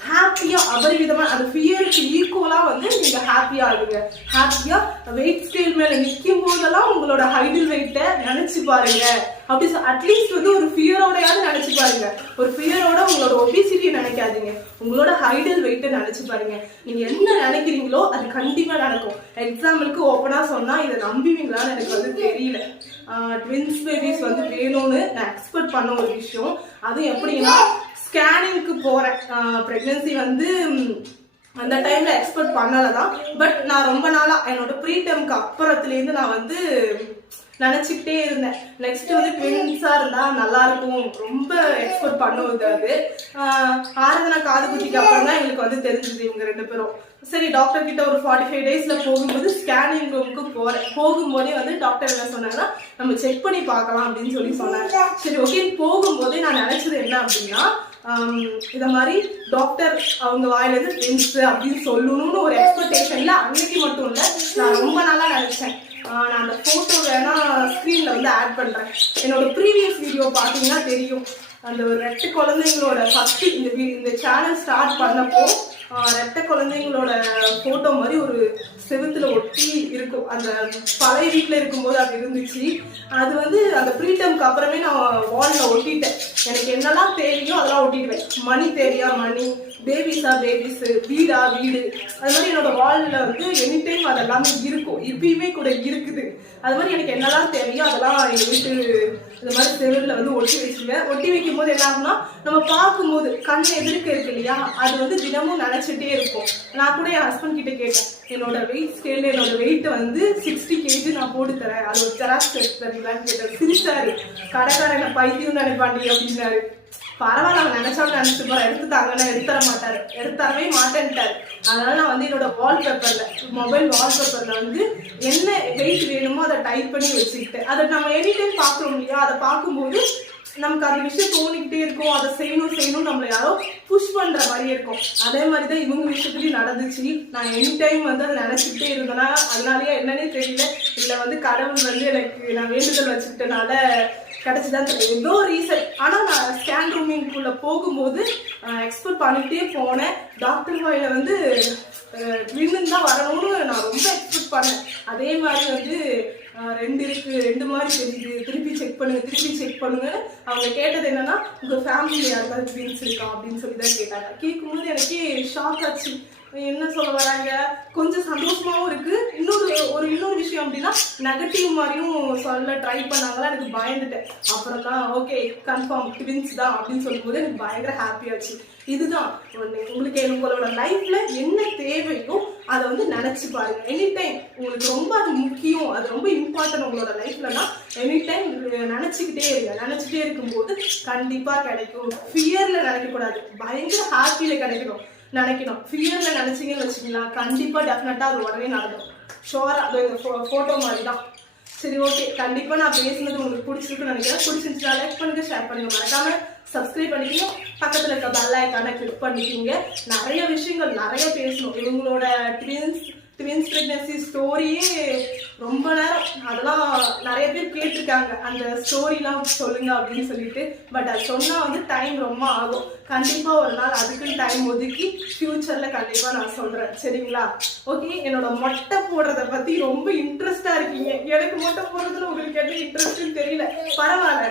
ஹாப்பியா அபரிவிதமா அந்த ஃபியருக்கு ஈக்குவலா வந்து நீங்க ஹாப்பியா ஆகுங்க. ஹாப்பியா வெயிட் ஸ்கேல் மேல நிற்கும் போதெல்லாம் உங்களோட ஹைடில் வெயிட்டை நினைச்சு பாருங்க. அப்படி அட்லீஸ்ட் வந்து ஒரு ஃபியரோடையாவது நினைச்சு பாருங்க. ஒரு ஃபியரோட உங்களோட ஒபிசிட்டியை நினைக்காதீங்க, உங்களோட ஹைடில் வெயிட்டை நினைச்சு பாருங்க. நீங்க என்ன நினைக்கிறீங்களோ அது கண்டிப்பா நடக்கும். எக்ஸாம்பிளுக்கு ஓப்பனா சொன்னா இதை நம்புவீங்களான்னு எனக்கு வந்து தெரியல. ட்வின்ஸ் பேபிஸ் வந்து வேணும்னு நான் எக்ஸ்பெக்ட் பண்ண ஒரு விஷயம். அது எப்படின்னா, ஸ்கேனிங்க்கு போறேன். பிரெக்னன்சி வந்து அந்த டைம்ல எக்ஸ்பெக்ட் பண்ணலதான். பட் நான் ரொம்ப நாளா என்னோட ப்ரீ டேர்ம்க்கு அப்புறத்துலேருந்து நான் வந்து நினைச்சுக்கிட்டே இருந்தேன், நெக்ஸ்ட் வந்து ட்வின்ஸா இருந்தா நல்லா இருக்கும், ரொம்ப எக்ஸ்பெக்ட் பண்ணுவது. அது ஆராதனா காது குட்டிக்கு அப்புறம் தான் எங்களுக்கு வந்து தெரிஞ்சது இவங்க 2 பேரும். சரி டாக்டர் கிட்ட ஒரு 45 டேஸ்ல போகும்போது ஸ்கேனிங் ரூமுக்கு போகும்போதே வந்து டாக்டர் என்ன சொன்னாங்கன்னா, நம்ம செக் பண்ணி பார்க்கலாம் அப்படின்னு சொன்னாங்க. சரி ஓகே, போகும்போதே நான் நினைச்சது என்ன அப்படின்னா, இத மாதிரி டாக்டர் அவங்க வாயிலிருந்து ட்வின்ஸ் அப்படின்னு சொல்லணும்னு ஒரு எக்ஸ்பெக்டேஷன்ல அன்னைக்கு மட்டும் இல்ல, நான் ரொம்ப நாளா நினைச்சேன். நான் அந்த போட்டோ வேணா ஸ்கிரீன்ல வந்து ஆட் பண்றேன். என்னோட ப்ரீவியஸ் வீடியோ பாத்தீங்கன்னா தெரியும், அந்த ஒரு 2 குழந்தைங்களோட ஃபர்ஸ்ட் இந்த சேனல் ஸ்டார்ட் பண்ணப்போ 2 குழந்தைங்களோட போட்டோ மாதிரி ஒரு செவுத்துல ஒட்டி இருக்கும். அந்த பழைய வீட்டில் இருக்கும்போது அது இருந்துச்சு. அது வந்து அந்த ஃப்ரீடம்க்கு அப்புறமே நான் வாலில் ஒட்டிட்டேன். எனக்கு என்னெல்லாம் தேவையோ அதெல்லாம் ஒட்டிடுவேன். மணி தேவையா மணி, பேபிஸா பேபிஸ், வீடா வீடு, அது மாதிரி என்னோட வாலில் வந்து எனி டைம் அதெல்லாமே இருக்கும். இப்பயுமே கூட இருக்குது. அது மாதிரி எனக்கு என்னெல்லாம் தேவையோ அதெல்லாம் எங்கள் வீட்டு இந்த மாதிரி செவிலில் வந்து ஒட்டி வச்சுருவேன். ஒட்டி வைக்கும் போது என்ன ஆகும்னா, நம்ம பார்க்கும்போது கண் எதிர்க்க இருக்கு இல்லையா, அது வந்து தினமும் நினைச்சிட்டே இருக்கும். நான் கூட என் ஹஸ்பண்ட் கிட்ட கேட்டேன், என்னோட வெயிட் ஸ்கேல் என்னோட வெயிட் வந்து 60 kg நான் போட்டு தரேன், அது ஒரு ஜெராக்ஸ் எடுத்து தரீங்களான்னு கேட்டேன். சிரிச்சாரு. கடைக்காரன் பைத்தியம் நினைப்பாண்டி அப்படின்னாரு. பரவாயில்ல, அவன் நினைச்சாலும் நினைச்சுப்பா, எடுத்துட்டாங்கன்னா எடுத்துற மாட்டாரு, எடுத்தரவே மாட்டேன்ட்டாரு. அதனால நான் வந்து என்னோட வால்பேப்பர்ல, மொபைல் வால்பேப்பர்ல வந்து என்ன வெயிட் வேணுமோ அதை டைப் பண்ணி வச்சுக்கிட்டேன். அதை நம்ம எனி டைம் பார்க்கணும் இல்லையா, அதை பார்க்கும்போது நமக்கு அந்த விஷயம் தோணிக்கிட்டே இருக்கும். அதை செய்யணும் நம்மளை யாரோ புஷ் பண்ற மாதிரி இருக்கும். அதே மாதிரிதான் இவங்க விஷயத்துலயும் நடந்துச்சு. நான் எனி டைம் வந்து அதை நினைச்சுக்கிட்டே இருந்தேன்னா, அதனாலயே என்னன்னே தெரியல, இல்ல வந்து கடவுள் வந்து எனக்கு நான் வேண்டுதல் வச்சுக்கிட்டனால கிடைச்சுதான் தெரியல, ஏதோ ரீசன். ஆனா நான் ஸ்கேன் ரூமிங்குள்ள போகும்போது எக்ஸ்பெக்ட் பண்ணிட்டே போனேன். டாக்டர் வாயில வந்து ட்வின்னு தான் வரணும்னு நான் ரொம்ப எக்ஸ்பெக்ட் பண்ணேன். அதே மாதிரி வந்து 2 இருக்கு, 2 மாதிரி தெரியுது, திருப்பி செக் பண்ணுங்க. அவங்க கேட்டது என்னன்னா, உங்க ஃபேமிலியில யாருக்காவது ட்வின்ஸ் இருக்கா அப்படின்னு சொல்லி தான் கேட்டாங்க. கேட்கும்போது எனக்கு ஷாக் ஆச்சு. என்ன சொல்ல வராங்க, கொஞ்சம் சந்தோஷமாவும் இருக்கு. இன்னொரு விஷயம் அப்படின்னா, நெகட்டிவ் மாதிரியும் சொல்ல ட்ரை பண்ணாங்களா, எனக்கு பயந்துட்டேன். அப்புறம் தான் ஓகே கன்ஃபார்ம் ட்வின்ஸ் தான் அப்படின்னு சொல்லும்போது எனக்கு பயங்கர ஹாப்பியாச்சு. இதுதான் உங்களுக்கு உங்களோட லைஃப்ல என்ன தேவையோ அதை வந்து நினைச்சு பாருங்க. எனி டைம் உங்களுக்கு ரொம்ப அது முக்கியம், அது ரொம்ப இம்பார்ட்டன்ட் உங்களோட லைஃப்லன்னா எனி டைம் நினைச்சுட்டே இருக்கும்போது கண்டிப்பா கிடைக்கும். ஃபியர்ல நினைக்க கூடாது, பயங்கர ஹாப்பியில நினைக்கணும். ஃபியர்ல நினைச்சீங்கன்னு வச்சுக்கலாம், கண்டிப்பா டெஃபினட்டா அது உடனே நடக்கும். ஷோரா அது போட்டோ மாதிரி தான். சரி, ஓகே, கண்டிப்பா நான் பேசுனது உங்களுக்கு பிடிச்சிருக்குன்னு நினைக்கிறேன். பிடிச்சிருந்துச்சுன்னா லைக் பண்ணுங்க, ஷேர் பண்ணுங்க, மறக்காம சப்ஸ்கிரைப் பண்ணிக்கோங்க. பக்கத்துல இருக்க பெல் ஐகானை கிளிக் பண்ணிக்கோங்க. நிறைய விஷயங்கள் நிறைய பேசணும். இவங்களோட ட்வின்ஸ் பிரெக்னன்சி ஸ்டோரியே ரொம்ப நேரம், அதெல்லாம் நிறைய பேர் கேட்டிருக்காங்க, அந்த ஸ்டோரிலாம் சொல்லுங்க அப்படின்னு சொல்லிட்டு. பட் அது சொன்னா வந்து டைம் ரொம்ப ஆகும். கண்டிப்பா ஒரு நாள் அதுக்குன்னு டைம் ஒதுக்கி ஃபியூச்சர்ல கண்டிப்பா நான் சொல்றேன். சரிங்களா? ஓகே, என்னோட மொட்டை போடுறத பத்தி ரொம்ப இன்ட்ரெஸ்டா இருக்கீங்க. எனக்கு மொட்டை போடுறதுல உங்களுக்கு என்ன இன்ட்ரெஸ்ட்னு தெரியல, பரவாயில்ல.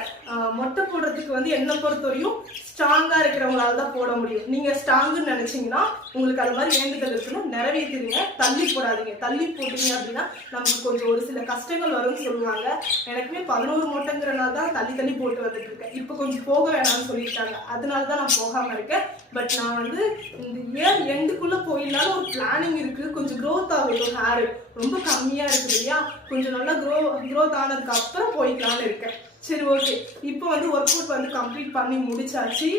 மொட்டை போடுறதுக்கு வந்து என்ன பொறுத்தவரையும் ஸ்ட்ராங்கா இருக்கிறவங்களால தான் போட முடியும். நீங்க ஸ்ட்ராங்குன்னு நினைச்சீங்கன்னா, உங்களுக்கு அது மாதிரி வேண்டுதல் இருக்குன்னா நிறைவேற்றிடுங்க. தள்ளி போடாதீங்க. தள்ளி போட்டீங்க அப்படின்னா நமக்கு கொஞ்சம் ஒரு சில கஷ்டங்கள் வரும்னு சொல்லுவாங்க. எனக்குமே 11 மொட்டைங்கிறனால தான் தள்ளி போட்டு வந்துட்டு இருக்கேன். இப்போ கொஞ்சம் போக வேணாம்னு சொல்லிட்டாங்க, அதனாலதான் நான் போகாம இருக்கேன். பட் நான் வந்து இந்த இயர் எண்டுக்குள்ள போயிடலான்னு ஒரு பிளானிங் இருக்கு. கொஞ்சம் க்ரோத் ஆகும், ஹேர் ரொம்ப கம்மியா இருக்குது இல்லையா, கொஞ்சம் நல்லா க்ரோத் ஆனதுக்கு அப்புறம் போய்க்கலான்னு இருக்கேன். சரி, ஓகே, இப்போ வந்து ஒர்க் அவுட் வந்து கம்ப்ளீட் பண்ணி முடிச்சாச்சு.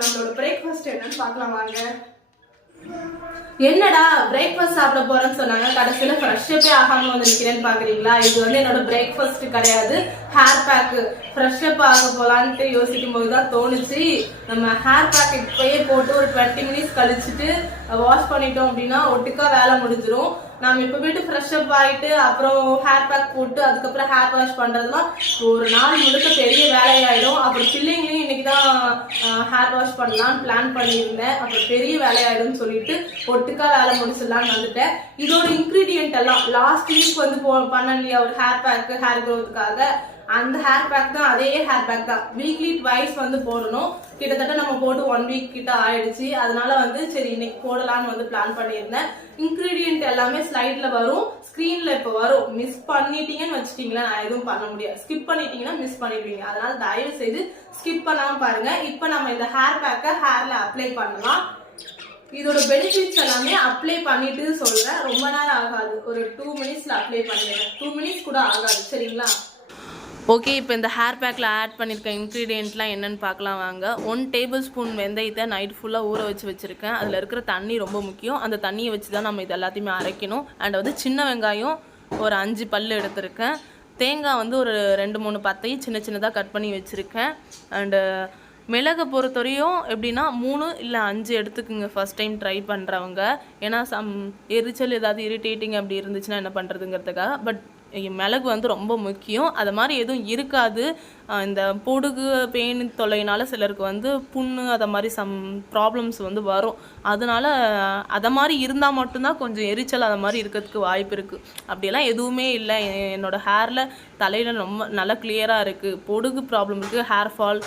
நம்மளோட பிரேக்ஃபாஸ்ட் என்னன்னு பார்க்கலாம் வாங்க. என்னடா பிரேக்ஃபாஸ்ட் சாப்பிட போறேன்னு சொன்னாங்க, கடைசியில ஃப்ரெஷ்ஷப்பே ஆகாம வந்து நிக்கிறேன்னு பாக்குறீங்களா? இது வந்து என்னோட பிரேக்ஃபாஸ்ட் கிடையாது, ஹேர் பேக். ஃப்ரெஷ்ஷப் ஆக போலான்ட்டு யோசிக்கும் போதுதான் தோணுச்சு, நம்ம ஹேர் பேக் இப்பயே போட்டு ஒரு 20 மினிட்ஸ் கழிச்சுட்டு வாஷ் பண்ணிட்டோம் அப்படின்னா ஒட்டுக்கா வேலை முடிஞ்சிடும். நாம இப்ப போயிட்டு ஃப்ரெஷ்ஷப் ஆயிட்டு அப்புறம் ஹேர் பேக் போட்டு அதுக்கப்புறம் ஹேர் வாஷ் பண்றதுலாம் ஒரு நாள் முழுக்க பெரிய வேலையாயிடும். அப்புறம் பிள்ளைங்களையும் இன்னைக்குதான் ஹேர் வாஷ் பண்ணலாம்னு பிளான் பண்ணியிருந்தேன். அப்புறம் பெரிய வேலையாயிடும்னு சொல்லிட்டு ஒட்டுக்கா வேலை முடிச்சிடலான்னு வந்துட்டேன். இதோட இன்கிரீடியன்ட் எல்லாம் லாஸ்ட் வீக் வந்து பண்ண இல்லையா ஒரு ஹேர் பேக், ஹேர் க்ரோத்துக்காக, அந்த ஹேர் பேக் தான், அதே ஹேர் பேக் தான். வீக்லி ட்வைஸ் வந்து போடணும். கிட்டத்தட்ட நம்ம போட்டு 1 வீக் கிட்ட ஆயிடுச்சு. அதனால வந்து சரி இன்னைக்கு போடலான்னு வந்து பிளான் பண்ணியிருந்தேன். இன்கிரீடியன்ட் எல்லாமே ஸ்லைட்ல வரும், ஸ்கிரீன்ல இப்போ வரும். மிஸ் பண்ணிட்டீங்கன்னு வச்சுட்டீங்களா, நான் எதுவும் பண்ண முடியாது. ஸ்கிப் பண்ணிட்டீங்கன்னா மிஸ் பண்ணிடுவீங்க. அதனால தயவு செய்து ஸ்கிப் பண்ணாம பாருங்க. இப்போ நம்ம இந்த ஹேர் பேக்கை ஹேர்ல அப்ளை பண்ணலாம். இதோட பெனிஃபிட்ஸ் எல்லாமே அப்ளை பண்ணிட்டு சொல்றேன். ரொம்ப நேரம் ஆகாது, ஒரு 2 மினிட்ஸ்ல அப்ளை பண்ணிடுறேன். 2 மினிட்ஸ் கூட ஆகாது. சரிங்களா? ஓகே, இப்போ இந்த ஹேர் பேக்கில் ஆட் பண்ணியிருக்க இன்க்ரீடியண்ட்லாம் என்னென்னு பார்க்கலாம் வாங்க. 1 டேபிள் ஸ்பூன் வெந்தயத்தை நைட் ஃபுல்லாக ஊற வச்சுருக்கேன். அதில் இருக்கிற தண்ணி ரொம்ப முக்கியம். அந்த தண்ணியை வச்சு தான் நம்ம இது எல்லாத்தையுமே அரைக்கணும். அண்ட் வந்து சின்ன வெங்காயம் ஒரு 5 பல் எடுத்திருக்கேன். தேங்காய் வந்து ஒரு 2-3 பத்தையும் சின்னதாக கட் பண்ணி வச்சுருக்கேன். அண்டு மிளகை பொறுத்தவரையும் எப்படின்னா 3 இல்லை 5 எடுத்துக்குங்க ஃபர்ஸ்ட் டைம் ட்ரை பண்ணுறவங்க. ஏன்னா எரிச்சல் ஏதாவது இரிட்டேட்டிங் அப்படி இருந்துச்சுன்னா என்ன பண்ணுறதுங்கிறதுக்காக. பட் மிளகு வந்து ரொம்ப முக்கியம். அது மாதிரி எதுவும் இருக்காது. இந்த பொடுகு பெயின் தொல்லையினால சிலருக்கு வந்து புண்ணு அதை மாதிரி சம் ப்ராப்ளம்ஸ் வந்து வரும். அதனால அதை மாதிரி இருந்தால் மட்டும்தான் கொஞ்சம் எரிச்சல் அதை மாதிரி இருக்கிறதுக்கு வாய்ப்பு இருக்குது. அப்படியெல்லாம் எதுவுமே இல்லை. என்னோடய ஹேரில் தலையில் ரொம்ப நல்லா கிளியராக இருக்குது. பொடுகு ப்ராப்ளம் இருக்குது, hair fall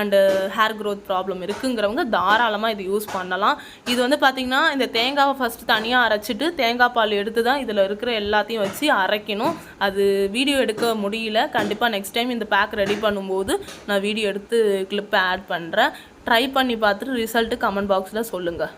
and hair growth problem இருக்குங்கிறவங்க தாராளமாக இது யூஸ் பண்ணலாம். இது வந்து பார்த்திங்கன்னா இந்த தேங்காவை ஃபஸ்ட்டு தனியாக அரைச்சிட்டு தேங்காய் பால் எடுத்து தான் இதில் இருக்கிற எல்லாத்தையும் வச்சு அரைக்கணும். அது வீடியோ எடுக்க முடியல. கண்டிப்பாக நெக்ஸ்ட் டைம் இந்த பேக் ரெடி பண்ணும்போது நான் வீடியோ எடுத்து கிளிப்பை ஆட் பண்ணுறேன். ட்ரை பண்ணி பார்த்துட்டு ரிசல்ட்டு கமெண்ட் பாக்ஸில் சொல்லுங்கள்.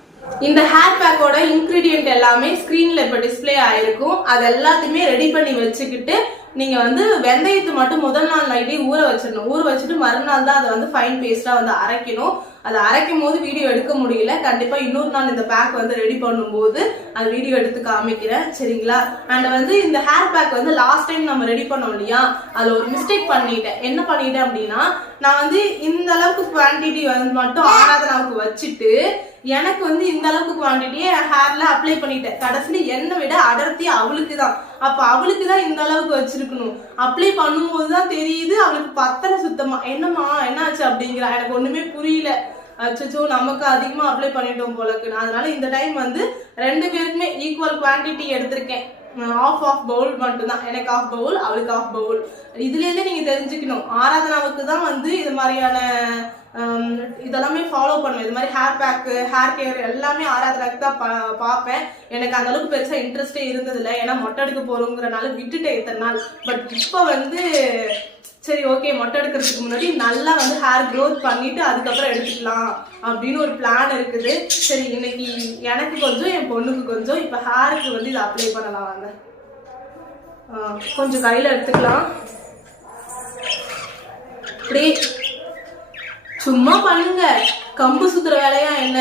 இந்த ஹேர் பேக்கோட இன்கிரீடியன்ட் எல்லாமே ஸ்க்ரீன்ல இப்போ டிஸ்பிளே ஆயிருக்கும். அது எல்லாத்தையுமே ரெடி பண்ணி வச்சுக்கிட்டு நீங்க வந்து வெந்தயத்தை மட்டும் முதல் நாள் நைட்டே ஊற வச்சிடணும். ஊற வச்சுட்டு மறுநாள் தான் அதை வந்து ஃபைன் பேஸ்டா வந்து அரைக்கணும். அதை அரைக்கும் போது வீடியோ எடுக்க முடியல. கண்டிப்பா இன்னொரு நாள் இந்த பேக் வந்து ரெடி பண்ணும்போது அந்த வீடியோ எடுத்து காமிக்கிறேன், சரிங்களா? அண்ட் வந்து இந்த ஹேர் பேக் வந்து லாஸ்ட் டைம் நம்ம ரெடி பண்ணோம் இல்லையா, அதுல ஒரு மிஸ்டேக் பண்ணிட்டேன். என்ன பண்ணிட்டேன் அப்படின்னா, நான் வந்து இந்த அளவுக்கு குவான்டிட்டி வந்து மட்டும் ஆராதனாவுக்கு வச்சுட்டு எனக்கு வந்து இந்த அளவுக்கு குவான்டிட்டியை ஹேர்ல அப்ளை பண்ணிட்டேன். கடைசியில என்னை விட அடர்த்தி அவளுக்கு தான். அப்ப அவளுக்கு தான் இந்த அளவுக்கு வச்சிருக்கணும். அப்ளை பண்ணும்போது தான் தெரியுது அவளுக்கு பத்தல சுத்தமா. என்னம்மா என்னாச்சு அப்படிங்கிற. எனக்கு ஒண்ணுமே புரியல. அச்சோ நமக்கு அதிகமா அப்ளை பண்ணிட்டோம் போலக்குன்னு. அதனால இந்த டைம் வந்து 2 பேருக்குமே ஈக்குவல் குவான்டிட்டி எடுத்திருக்கேன். ஆஃப் பவுல் மட்டும் தான். எனக்கு ஆஃப் பவுல், அவளுக்கு ஆஃப் பவுல். இதுல இருந்து நீங்க தெரிஞ்சுக்கணும், ஆராதனாவுக்கு தான் வந்து இது மாதிரியான இதெல்லாமே ஃபாலோ பண்ணுவேன். இது மாதிரி ஹேர் பேக்கு, ஹேர் கேர் எல்லாமே ஆராதனாக்கு தான் பார்ப்பேன். எனக்கு அந்த அளவுக்கு பெருசா இன்ட்ரெஸ்டே இருந்தது இல்லை. ஏன்னா மொட்டை எடுக்க போறோங்கிறனால விட்டுட்டேன் இத்தனை நாள். பட் இப்போ வந்து சரி ஓகே, மொட்டை எடுக்கிறதுக்கு முன்னாடி நல்லா வந்து ஹேர் க்ரோத் பண்ணிட்டு அதுக்கப்புறம் எடுத்துக்கலாம் அப்படின்னு ஒரு பிளான் இருக்குது. சரி இன்னைக்கு எனக்கு கொஞ்சம் என் பொண்ணுக்கு கொஞ்சம் இப்போ ஹேருக்கு வந்து இதை அப்ளை பண்ணலாம். வாங்க கொஞ்சம் கையில எடுத்துக்கலாம். அப்படியே சும்மா பண்ணுங்க, கம்பு சுத்துற வேலையா என்ன?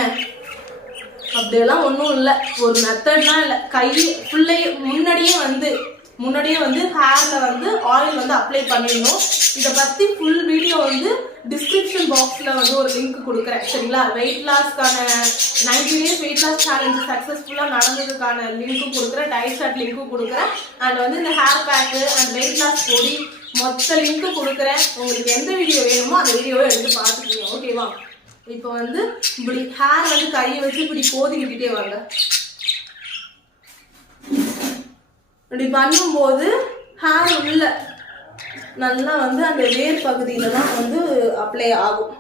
அப்படியெல்லாம் ஒன்றும் இல்லை, ஒரு மெத்தட்லாம் இல்லை. கை ஃபுல்லையே முன்னாடியே வந்து ஹேர்ல வந்து ஆயில் வந்து அப்ளை பண்ணிடணும். இதை பத்தி ஃபுல் வீடியோ வந்து டிஸ்கிரிப்ஷன் பாக்ஸ்ல வந்து ஒரு லிங்க் கொடுக்குறேன், சரிங்களா? வெயிட் லாஸ்க்கான 90 days வெயிட் லாஸ் சேலஞ்ச் சக்சஸ்ஃபுல்லா நடந்ததுக்கான லிங்க்கும் கொடுக்குறேன், டயட் சார்ட் லிங்க்கும் கொடுக்குறேன். அண்ட் வந்து இந்த hair pack and weight loss பொடி மொத்த லிங்க் கொடுக்குறேன். உங்களுக்கு எந்த வீடியோ வேணுமோ அந்த வீடியோவை எடுத்து பார்த்துக்கோங்க, ஓகேவா? இப்போ வந்து இப்படி ஹேர் வந்து கையை வச்சு இப்படி கோதி விட்டுட்டே வாங்க. இப்படி பண்ணும்போது ஹேர் உள்ள நல்லா வந்து அந்த வேர் பகுதியில தான் வந்து அப்ளை ஆகும்.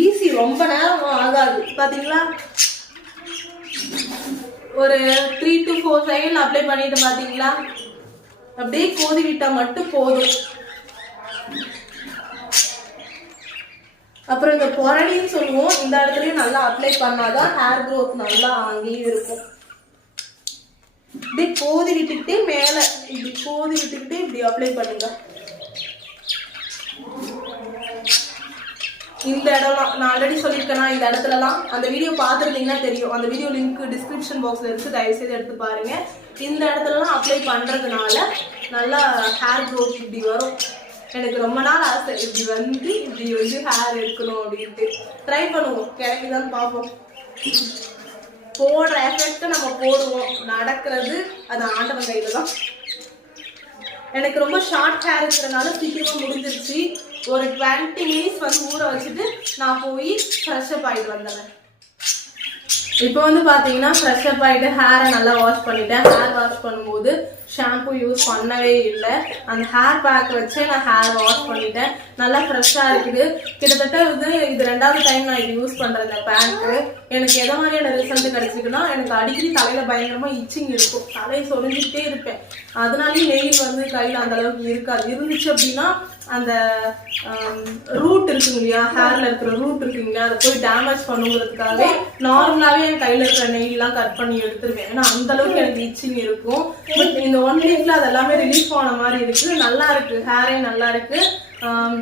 ஈஸி, ரொம்ப நேரம் ஆகாது. பாத்தீங்களா? ஒரு 3 to 4 செகண்ட் அப்ளை பண்ணிட்டு பாத்தீங்களா? அப்படியே கோதி விட்டா மட்டும் போதும். அப்புறம் இந்த பொரணின்னு சொல்லுவோம், இந்த இடத்துலயும் நல்லா அப்ளை பண்ணாதான் ஹேர் க்ரோத் நல்லா அங்கேயும் இருக்கும். இப்படி கோதி விட்டுக்கிட்டே மேல இப்படி கோதி விட்டுக்கிட்டே இப்படி அப்ளை பண்ணுங்க. இந்த இடம்லாம் நான் ஆல்ரெடி சொல்லியிருக்கேன்னா, இந்த இடத்துலலாம் அந்த வீடியோ பார்த்துருந்தீங்கன்னா தெரியும். அந்த வீடியோ லிங்க் டிஸ்கிரிப்ஷன் பாக்ஸ்ல இருக்கு, தயவுசெய்து எடுத்து பாருங்க. இந்த இடத்துலலாம் அப்ளை பண்றதுனால நல்லா ஹேர் க்ரோத் இப்படி வரும். எனக்கு ரொம்ப நாள் ஆசை இப்படி வந்து ஹேர் எடுக்கணும் அப்படின்ட்டு. ட்ரை பண்ணுவோம், கிடைக்குதான்னு பார்ப்போம். போடுற எஃபெக்ட் நம்ம போடுவோம், நடக்கிறது அது ஆண்டவன் கையில தான். எனக்கு ரொம்ப ஷார்ட் ஹேர் இருக்கிறதுனால சீக்கிரமா முடிஞ்சிருச்சு. ஒரு 20 minutes வந்து ஊற வச்சுட்டு நான் போய் ஃப்ரெஷ் அப் ஆகிட்டு வந்தேன். இப்போ வந்து பாத்தீங்கன்னா ஃப்ரெஷ் அப் ஆகிட்டு ஹேரை நல்லா வாஷ் பண்ணிட்டேன். ஹேர் வாஷ் பண்ணும்போது ஷாம்பு யூஸ் பண்ணவே இல்லை, அந்த ஹேர் பேக் வச்சே நான் ஹேர் வாஷ் பண்ணிட்டேன். நல்லா ஃப்ரெஷ்ஷாக இருக்குது. கிட்டத்தட்ட வந்து இது 2வது டைம் நான் இது யூஸ் பண்ணுறேன். இந்த பேக்கு எனக்கு எதை மாதிரியான ரிசல்ட் கிடைச்சிருக்குன்னா, எனக்கு அடிக்கடி தலையில் பயங்கரமாக இச்சிங் இருக்கும், தலையை சொரிஞ்சிக்கிட்டே இருப்பேன். அதனாலேயே நெயில் வந்து கையில் அந்த அளவுக்கு இருக்காது. இருந்துச்சு அப்படின்னா அந்த ரூட் இருக்குங்க இல்லையா, ஹேர்ல இருக்கிற ரூட் இருக்குங்களா, அதை போய் டேமேஜ் பண்ணுங்கிறதுக்காகவே நார்மலாவே என் கையில இருக்கிற நெய்லாம் கட் பண்ணி எடுத்துருவேன். ஏன்னா அந்த அளவுக்கு எனக்கு இச்சிங் இருக்கும். பட் இந்த 1 வீக்ல அது எல்லாமே ரிலீஃப் ஆன மாதிரி இருக்கு. நல்லா இருக்கு, ஹேரே நல்லா இருக்கு,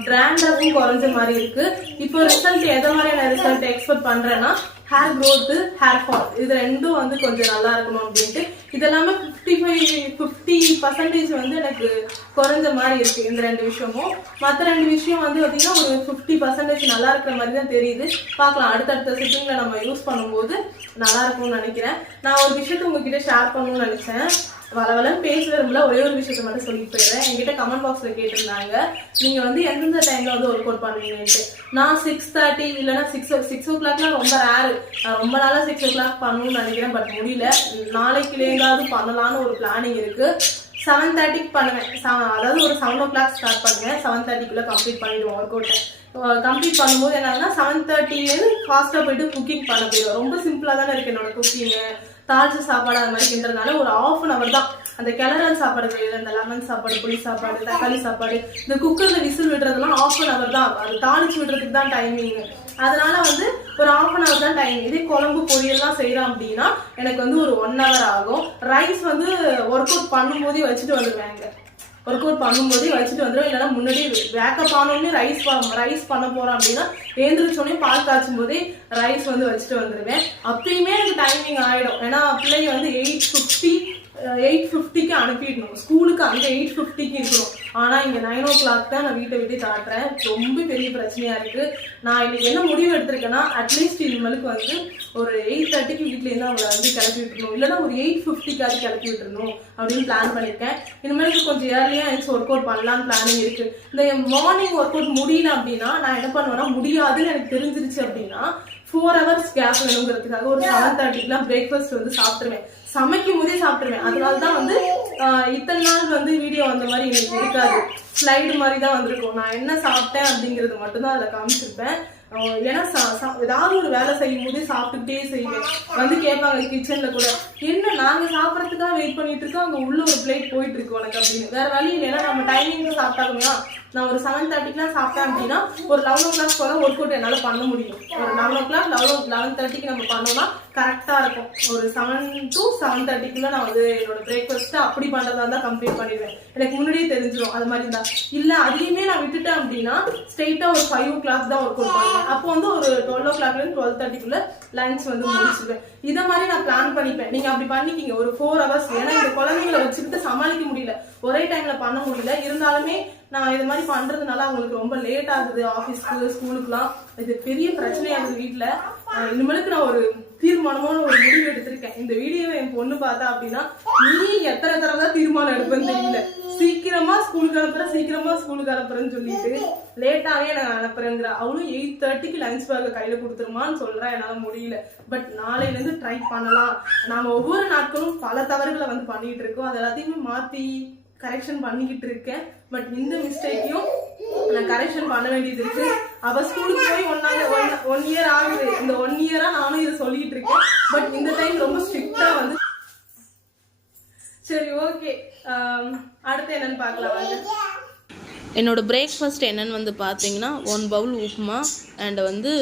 டிராண்டஃபும் குறைஞ்ச மாதிரி இருக்கு. இப்போ ரிசல்ட் எதை மாதிரியான ரிசல்ட் எக்ஸ்பெக்ட் பண்றேன்னா, ஹேர் க்ரோத்து, ஹேர் ஃபால் இது ரெண்டும் வந்து கொஞ்சம் நல்லா இருக்கணும் அப்படின்ட்டு இதெல்லாமே 50% வந்து எனக்கு குறைஞ்ச மாதிரி இருக்கு இந்த 2 விஷயமும். மற்ற 2 விஷயம் வந்து பார்த்தீங்கன்னா ஒரு 50% நல்லா இருக்கிற மாதிரி தான் தெரியுது. பார்க்கலாம், அடுத்தடுத்த சிட்டிங்ல நம்ம யூஸ் பண்ணும்போது நல்லா இருக்கும்னு நினைக்கிறேன். நான் ஒரு விஷயத்த உங்ககிட்ட ஷேர் பண்ணணும்னு நினைச்சேன். வளவலன்னு பேசுறதுல ஒரே ஒரு விஷயத்த மட்டும் சொல்லிட்டு போயிடுறேன். என்கிட்ட கமெண்ட் பாக்ஸ்ல கேட்டிருந்தாங்க, நீங்க வந்து எந்தெந்த டைம்ல வந்து ஒர்க் அவுட் பண்ணுவீங்கன்ட்டு. நான் 6:30 இல்லைன்னா 6 o'clock ரொம்ப ரேரு. நான் ரொம்ப நாளா 6 o'clock பண்ணணும்னு நினைக்கிறேன், பட் முடியல. நாளைக்குலேயாவது பண்ணலான்னு ஒரு பிளானிங் இருக்கு. 7:30 பண்ணுவேன். அதாவது ஒரு 7 o'clock ஸ்டார்ட் பண்ணுவேன். 7:30 கம்ப்ளீட் பண்ணிடுவோம் ஒர்க் அவுட்டை. கம்ப்ளீட் பண்ணும்போது என்னன்னா 7:30 ஃபாஸ்டா போயிட்டு குக்கிங் பண்ண போயிடுவோம். ரொம்ப சிம்பிளா தானே இருக்கு என்னோட குக்கிங்கு. தாழ்ச்சி சாப்பாடு அது மாதிரி கிண்டுறதுனால ஒரு 1/2 hour தான். அந்த கிளறல் சாப்பாடு செய்யுது, இந்த லெமன் சாப்பாடு, புளி சாப்பாடு, தக்காளி சாப்பாடு, இந்த குக்கர்ல விசில் விடுறதுலாம் 1/2 hour தான். அது தாளிச்சு விடுறதுக்கு தான் டைமிங். அதனால வந்து ஒரு 1/2 hour தான் டைம். இதே குழம்பு பொரியல்லாம் செய்யறோம் அப்படின்னா எனக்கு வந்து ஒரு 1 hour ஆகும். ரைஸ் வந்து ஒர்க் அவுட் பண்ணும்போதே வச்சுட்டு வந்துடுவேங்க. ஒர்க் அவுட் பண்ணும்போதே வச்சுட்டு வந்துடும். இல்லைன்னா முன்னாடி பேக்கப் ஆனோடனே ரைஸ் பண்ண போறோம் அப்படின்னா எழுந்திரிச்சோடனே பால் காய்ச்சும் போதே ரைஸ் வந்து வச்சுட்டு வந்துடுவேன். அப்பயுமே எனக்கு டைமிங் ஆயிடும். ஏன்னா பிள்ளைங்க வந்து 8:50க்கு அனுப்பிடணும் ஸ்கூலுக்கு. அங்கே 8:50க்கு இருக்கணும். ஆனா இங்க 9 o'clock தான் நான் வீட்டை விட்டு தாட்டுறேன். ரொம்ப பெரிய பிரச்சனையா இருக்கு. நான் இன்னைக்கு என்ன முடிவு எடுத்திருக்கேன்னா, அட்லீஸ்ட் இனிமேலுக்கு வந்து ஒரு 8:30க்கு வீட்டுல இருந்து அவங்களை வந்து கிளப்பி விட்டுருணும். இல்லைன்னா ஒரு 8:50க்காவது கிளப்பி விட்டுருணும் அப்படின்னு பிளான் பண்ணிருக்கேன். இனிமேலுக்கு கொஞ்சம் ஏர்லியா எனக்கு ஒர்க் அவுட் பண்ணலான்னு பிளானிங் இருக்கு. இந்த மார்னிங் ஒர்க் அவுட் முடியல அப்படின்னா நான் என்ன பண்ணுவேன்னா, முடியாதுன்னு எனக்கு தெரிஞ்சிருச்சு அப்படின்னா 4 hours கேப் வேணுங்கிறதுக்காக ஒரு 7:30 பிரேக்ஃபாஸ்ட் வந்து சாப்பிட்டுருவேன். சமைக்கும் போதே சாப்பிட்டுருவேன். அதனாலதான் வந்து இத்தனை நாள் வந்து வீடியோ வந்த மாதிரி எனக்கு இருக்காது. ஸ்லைடு மாதிரி தான் வந்திருக்கும். நான் என்ன சாப்பிட்டேன் அப்படிங்கிறது மட்டும்தான் அதில் காமிச்சிருப்பேன். ஏன்னா ஏதாவது ஒரு வேலை செய்யும் போதே சாப்பிட்டுக்கிட்டே செய்வேன். வந்து கேட்பாங்க கிச்சன்ல கூட, என்ன நாங்க சாப்பிட்றதுக்காக வெயிட் பண்ணிட்டு இருக்கோம், அங்க உள்ள ஒரு பிளேட் போயிட்டு இருக்கு உனக்கு அப்படின்னு. வேற வழி இல்லைன்னா நம்ம டைமிங் சாப்பிட்டாலுமே நான் ஒரு 7:30 சாப்பிட்டேன் அப்படின்னா ஒரு 11 o'clock போல ஒர்க் அவுட் என்னால பண்ண முடியும். ஒரு 11 o'clock 11:30 நம்ம பண்ணோம்னா கரெக்டா இருக்கும். ஒரு 7 to 7:30 நான் வந்து என்னோட பிரேக்ஃபாஸ்ட் அப்படி பண்றதா இருந்தா கம்ப்ளீட் பண்ணிடுவேன். எனக்கு முன்னாடியே தெரிஞ்சிடும். அது மாதிரி இருந்தா இல்ல அதையுமே நான் விட்டுட்டேன் அப்படின்னா ஸ்ட்ரெயிட்டா ஒரு 5 o'clock தான் ஒர்க் அவுட் பண்ணுவேன். அப்போ வந்து ஒரு 12 o'clock 12:30 லஞ்ச் வந்து முடிச்சுடுவேன். இதை மாதிரி நான் பிளான் பண்ணிப்பேன். நீங்க அப்படி பண்ணிக்கிங்க ஒரு 4 hours. ஏன்னா இந்த குழந்தைங்களை வச்சுக்கிட்டு சமாளிக்க முடியல, ஒரே டைம்ல பண்ண முடியல. இருந்தாலுமே நான் இது மாதிரி பண்றதுனால அவங்களுக்கு ரொம்ப லேட் ஆகுது. ஆபீஸ்க்கு ஸ்கூலுக்குலாம் இது பெரிய பிரச்சனையாகுது வீட்டுல. இனிமேலுக்கு நான் ஒரு தீர்மானமான ஒரு முடிவு எடுத்திருக்கேன். இந்த வீடியோவை என் பொண்ணு பார்த்தா அப்படின்னா, நீ எத்தனை தடவை தான் தீர்மானம் எடுப்பேன்னு தெரியல. சீக்கிரமா ஸ்கூலுக்கு அனுப்புறேன்னு சொல்லிட்டு லேட்டாவே நான் அனுப்புறேங்கிற. அவளும் 8:30 லஞ்ச் பேக் கையில கொடுத்துருமான்னு சொல்றேன். என்னால முடியல. பட் நாளையில இருந்து ட்ரை பண்ணலாம். நாம ஒவ்வொரு நாட்களும் பல தவறுகளை வந்து பண்ணிட்டு இருக்கோம். அது எல்லாத்தையுமே மாத்தி கரெக்ஷன் பண்ணிக்கிட்டு இருக்கேன். பட் இந்த மிஸ்டேக்கையும் நான் கரெக்ஷன் பண்ண வேண்டியது இருக்கு. அவ ஸ்கூலுக்கு போய் 1 year ஆகுது. இந்த 1 year நானும் இதை சொல்லிட்டு இருக்கேன். பட் இந்த டைம் ரொம்ப ஸ்ட்ரிக்டா வந்து சரி ஓகே. அடுத்து என்னன்னு பார்க்கலாம் வாங்க. என்னோடய பிரேக்ஃபாஸ்ட் என்னென்னு வந்து பார்த்தீங்கன்னா 1 bowl உப்புமா அண்ட் வந்து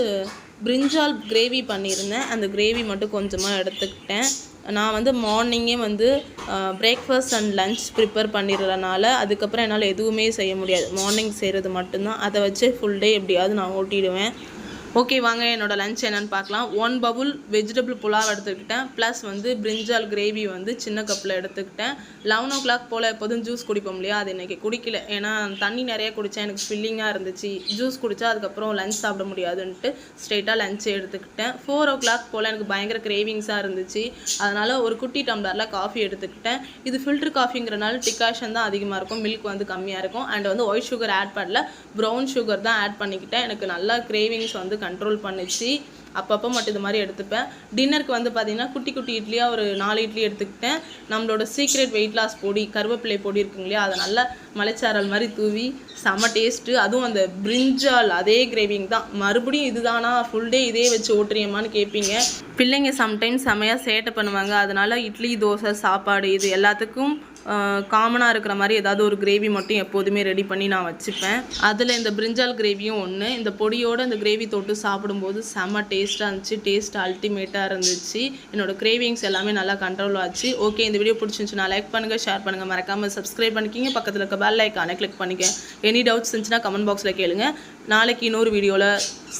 பிரிஞ்சால் கிரேவி பண்ணியிருந்தேன். அந்த கிரேவி மட்டும் கொஞ்சமாக எடுத்துக்கிட்டேன். நான் வந்து மார்னிங்கே வந்து பிரேக்ஃபாஸ்ட் அண்ட் லன்ச் ப்ரிப்பேர் பண்ணிடுறதுனால அதுக்கப்புறம் என்னால் எதுவுமே செய்ய முடியாது. மார்னிங் செய்கிறது மட்டும்தான். அதை வச்சு ஃபுல் டே எப்படியாவது நான் ஓட்டிடுவேன். ஓகே வாங்க என்னோடய லஞ்ச் என்னென்னு பார்க்கலாம். 1 bowl வெஜிடபிள் புலாவ் எடுத்துக்கிட்டேன். ப்ளஸ் வந்து பிரிஞ்சால் கிரேவி வந்து சின்ன கப்பில் எடுத்துக்கிட்டேன். 11 o'clock போல் எப்போதும் ஜூஸ் குடிப்போம் இல்லையா, அது இன்றைக்கி குடிக்கல. ஏன்னா தண்ணி நிறையா குடித்தேன், எனக்கு ஃபில்லிங்காக இருந்துச்சு. ஜூஸ் குடித்தா அதுக்கப்புறம் லஞ்ச் சாப்பிட முடியாதுன்ட்டு ஸ்ட்ரெயிட்டாக லஞ்சே எடுத்துக்கிட்டேன். 4 o'clock போல் எனக்கு பயங்கர கிரேவிங்ஸாக இருந்துச்சு. அதனால் ஒரு குட்டி டம்ளரில் காஃபி எடுத்துக்கிட்டேன். இது ஃபில்டர் காஃபிங்கிறனால டிகாஷன் தான் அதிகமாக இருக்கும், மில்க் வந்து கம்மியாக இருக்கும். அண்ட் வந்து ஒயிட் சுகர் ஆட் பண்ணல, ப்ரௌன் சுகர் தான் ஆட் பண்ணிக்கிட்டேன். எனக்கு நல்லா கிரேவிங்ஸ் வந்து கண்ட்ரோல் பண்ணிச்சு. அப்பப்போ மட்டும் இது மாதிரி எடுத்துப்பேன். டின்னருக்கு வந்து பார்த்திங்கன்னா குட்டி குட்டி இட்லியாக ஒரு 4 இட்லி எடுத்துக்கிட்டேன். நம்மளோட சீக்ரெட் வெயிட் லாஸ் பொடி, கருவேப்பிலை பொடி இருக்குங்க இல்லையா, அதை நல்லா மலைச்சாரல் மாதிரி தூவி செம்ம டேஸ்ட்டு. அதுவும் அந்த பிரிஞ்சால் அதே கிரேவிங் தான். மறுபடியும் இதுதானா ஃபுல் டே இதே வச்சு ஓட்டுறியம்மான்னு கேட்பீங்க. பிள்ளைங்க சம்டைம்ஸ் செம்மையாக சேட்டை பண்ணுவாங்க. அதனால் இட்லி, தோசை, சாப்பாடு இது எல்லாத்துக்கும் காமனாக இருக்கிற மாதிரி ஏதாவது ஒரு கிரேவி மட்டும் எப்போதுமே ரெடி பண்ணி நான் வச்சுப்பேன். அதில் இந்த பிரிஞ்சால் கிரேவியும் ஒன்று. இந்த பொடியோடு இந்த கிரேவி தொட்டு சாப்பிடும்போது செம்ம டேஸ்ட்டாக இருந்துச்சு. டேஸ்ட் அல்டிமேட்டாக இருந்துச்சு. என்னோடய கிரேவிங்ஸ் எல்லாமே நல்லா கண்ட்ரோல் ஆச்சு. ஓகே, இந்த வீடியோ பிடிச்சிருந்துச்சுன்னா லைக் பண்ணுங்கள், ஷேர் பண்ணுங்கள், மறக்காமல் சப்ஸ்கிரைப் பண்ணிக்கிங்க. பக்கத்தில் இருக்க பெல் ஐக்கானை கிளிக் பண்ணிக்க. எனி டவுட்ஸ் இருந்துச்சுன்னா கமெண்ட் பாக்ஸில் கேளுங்க. நாளைக்கு இன்னொரு வீடியோவில்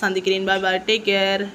சந்திக்கிறேன். பாய் பாய், டேக் கேர்.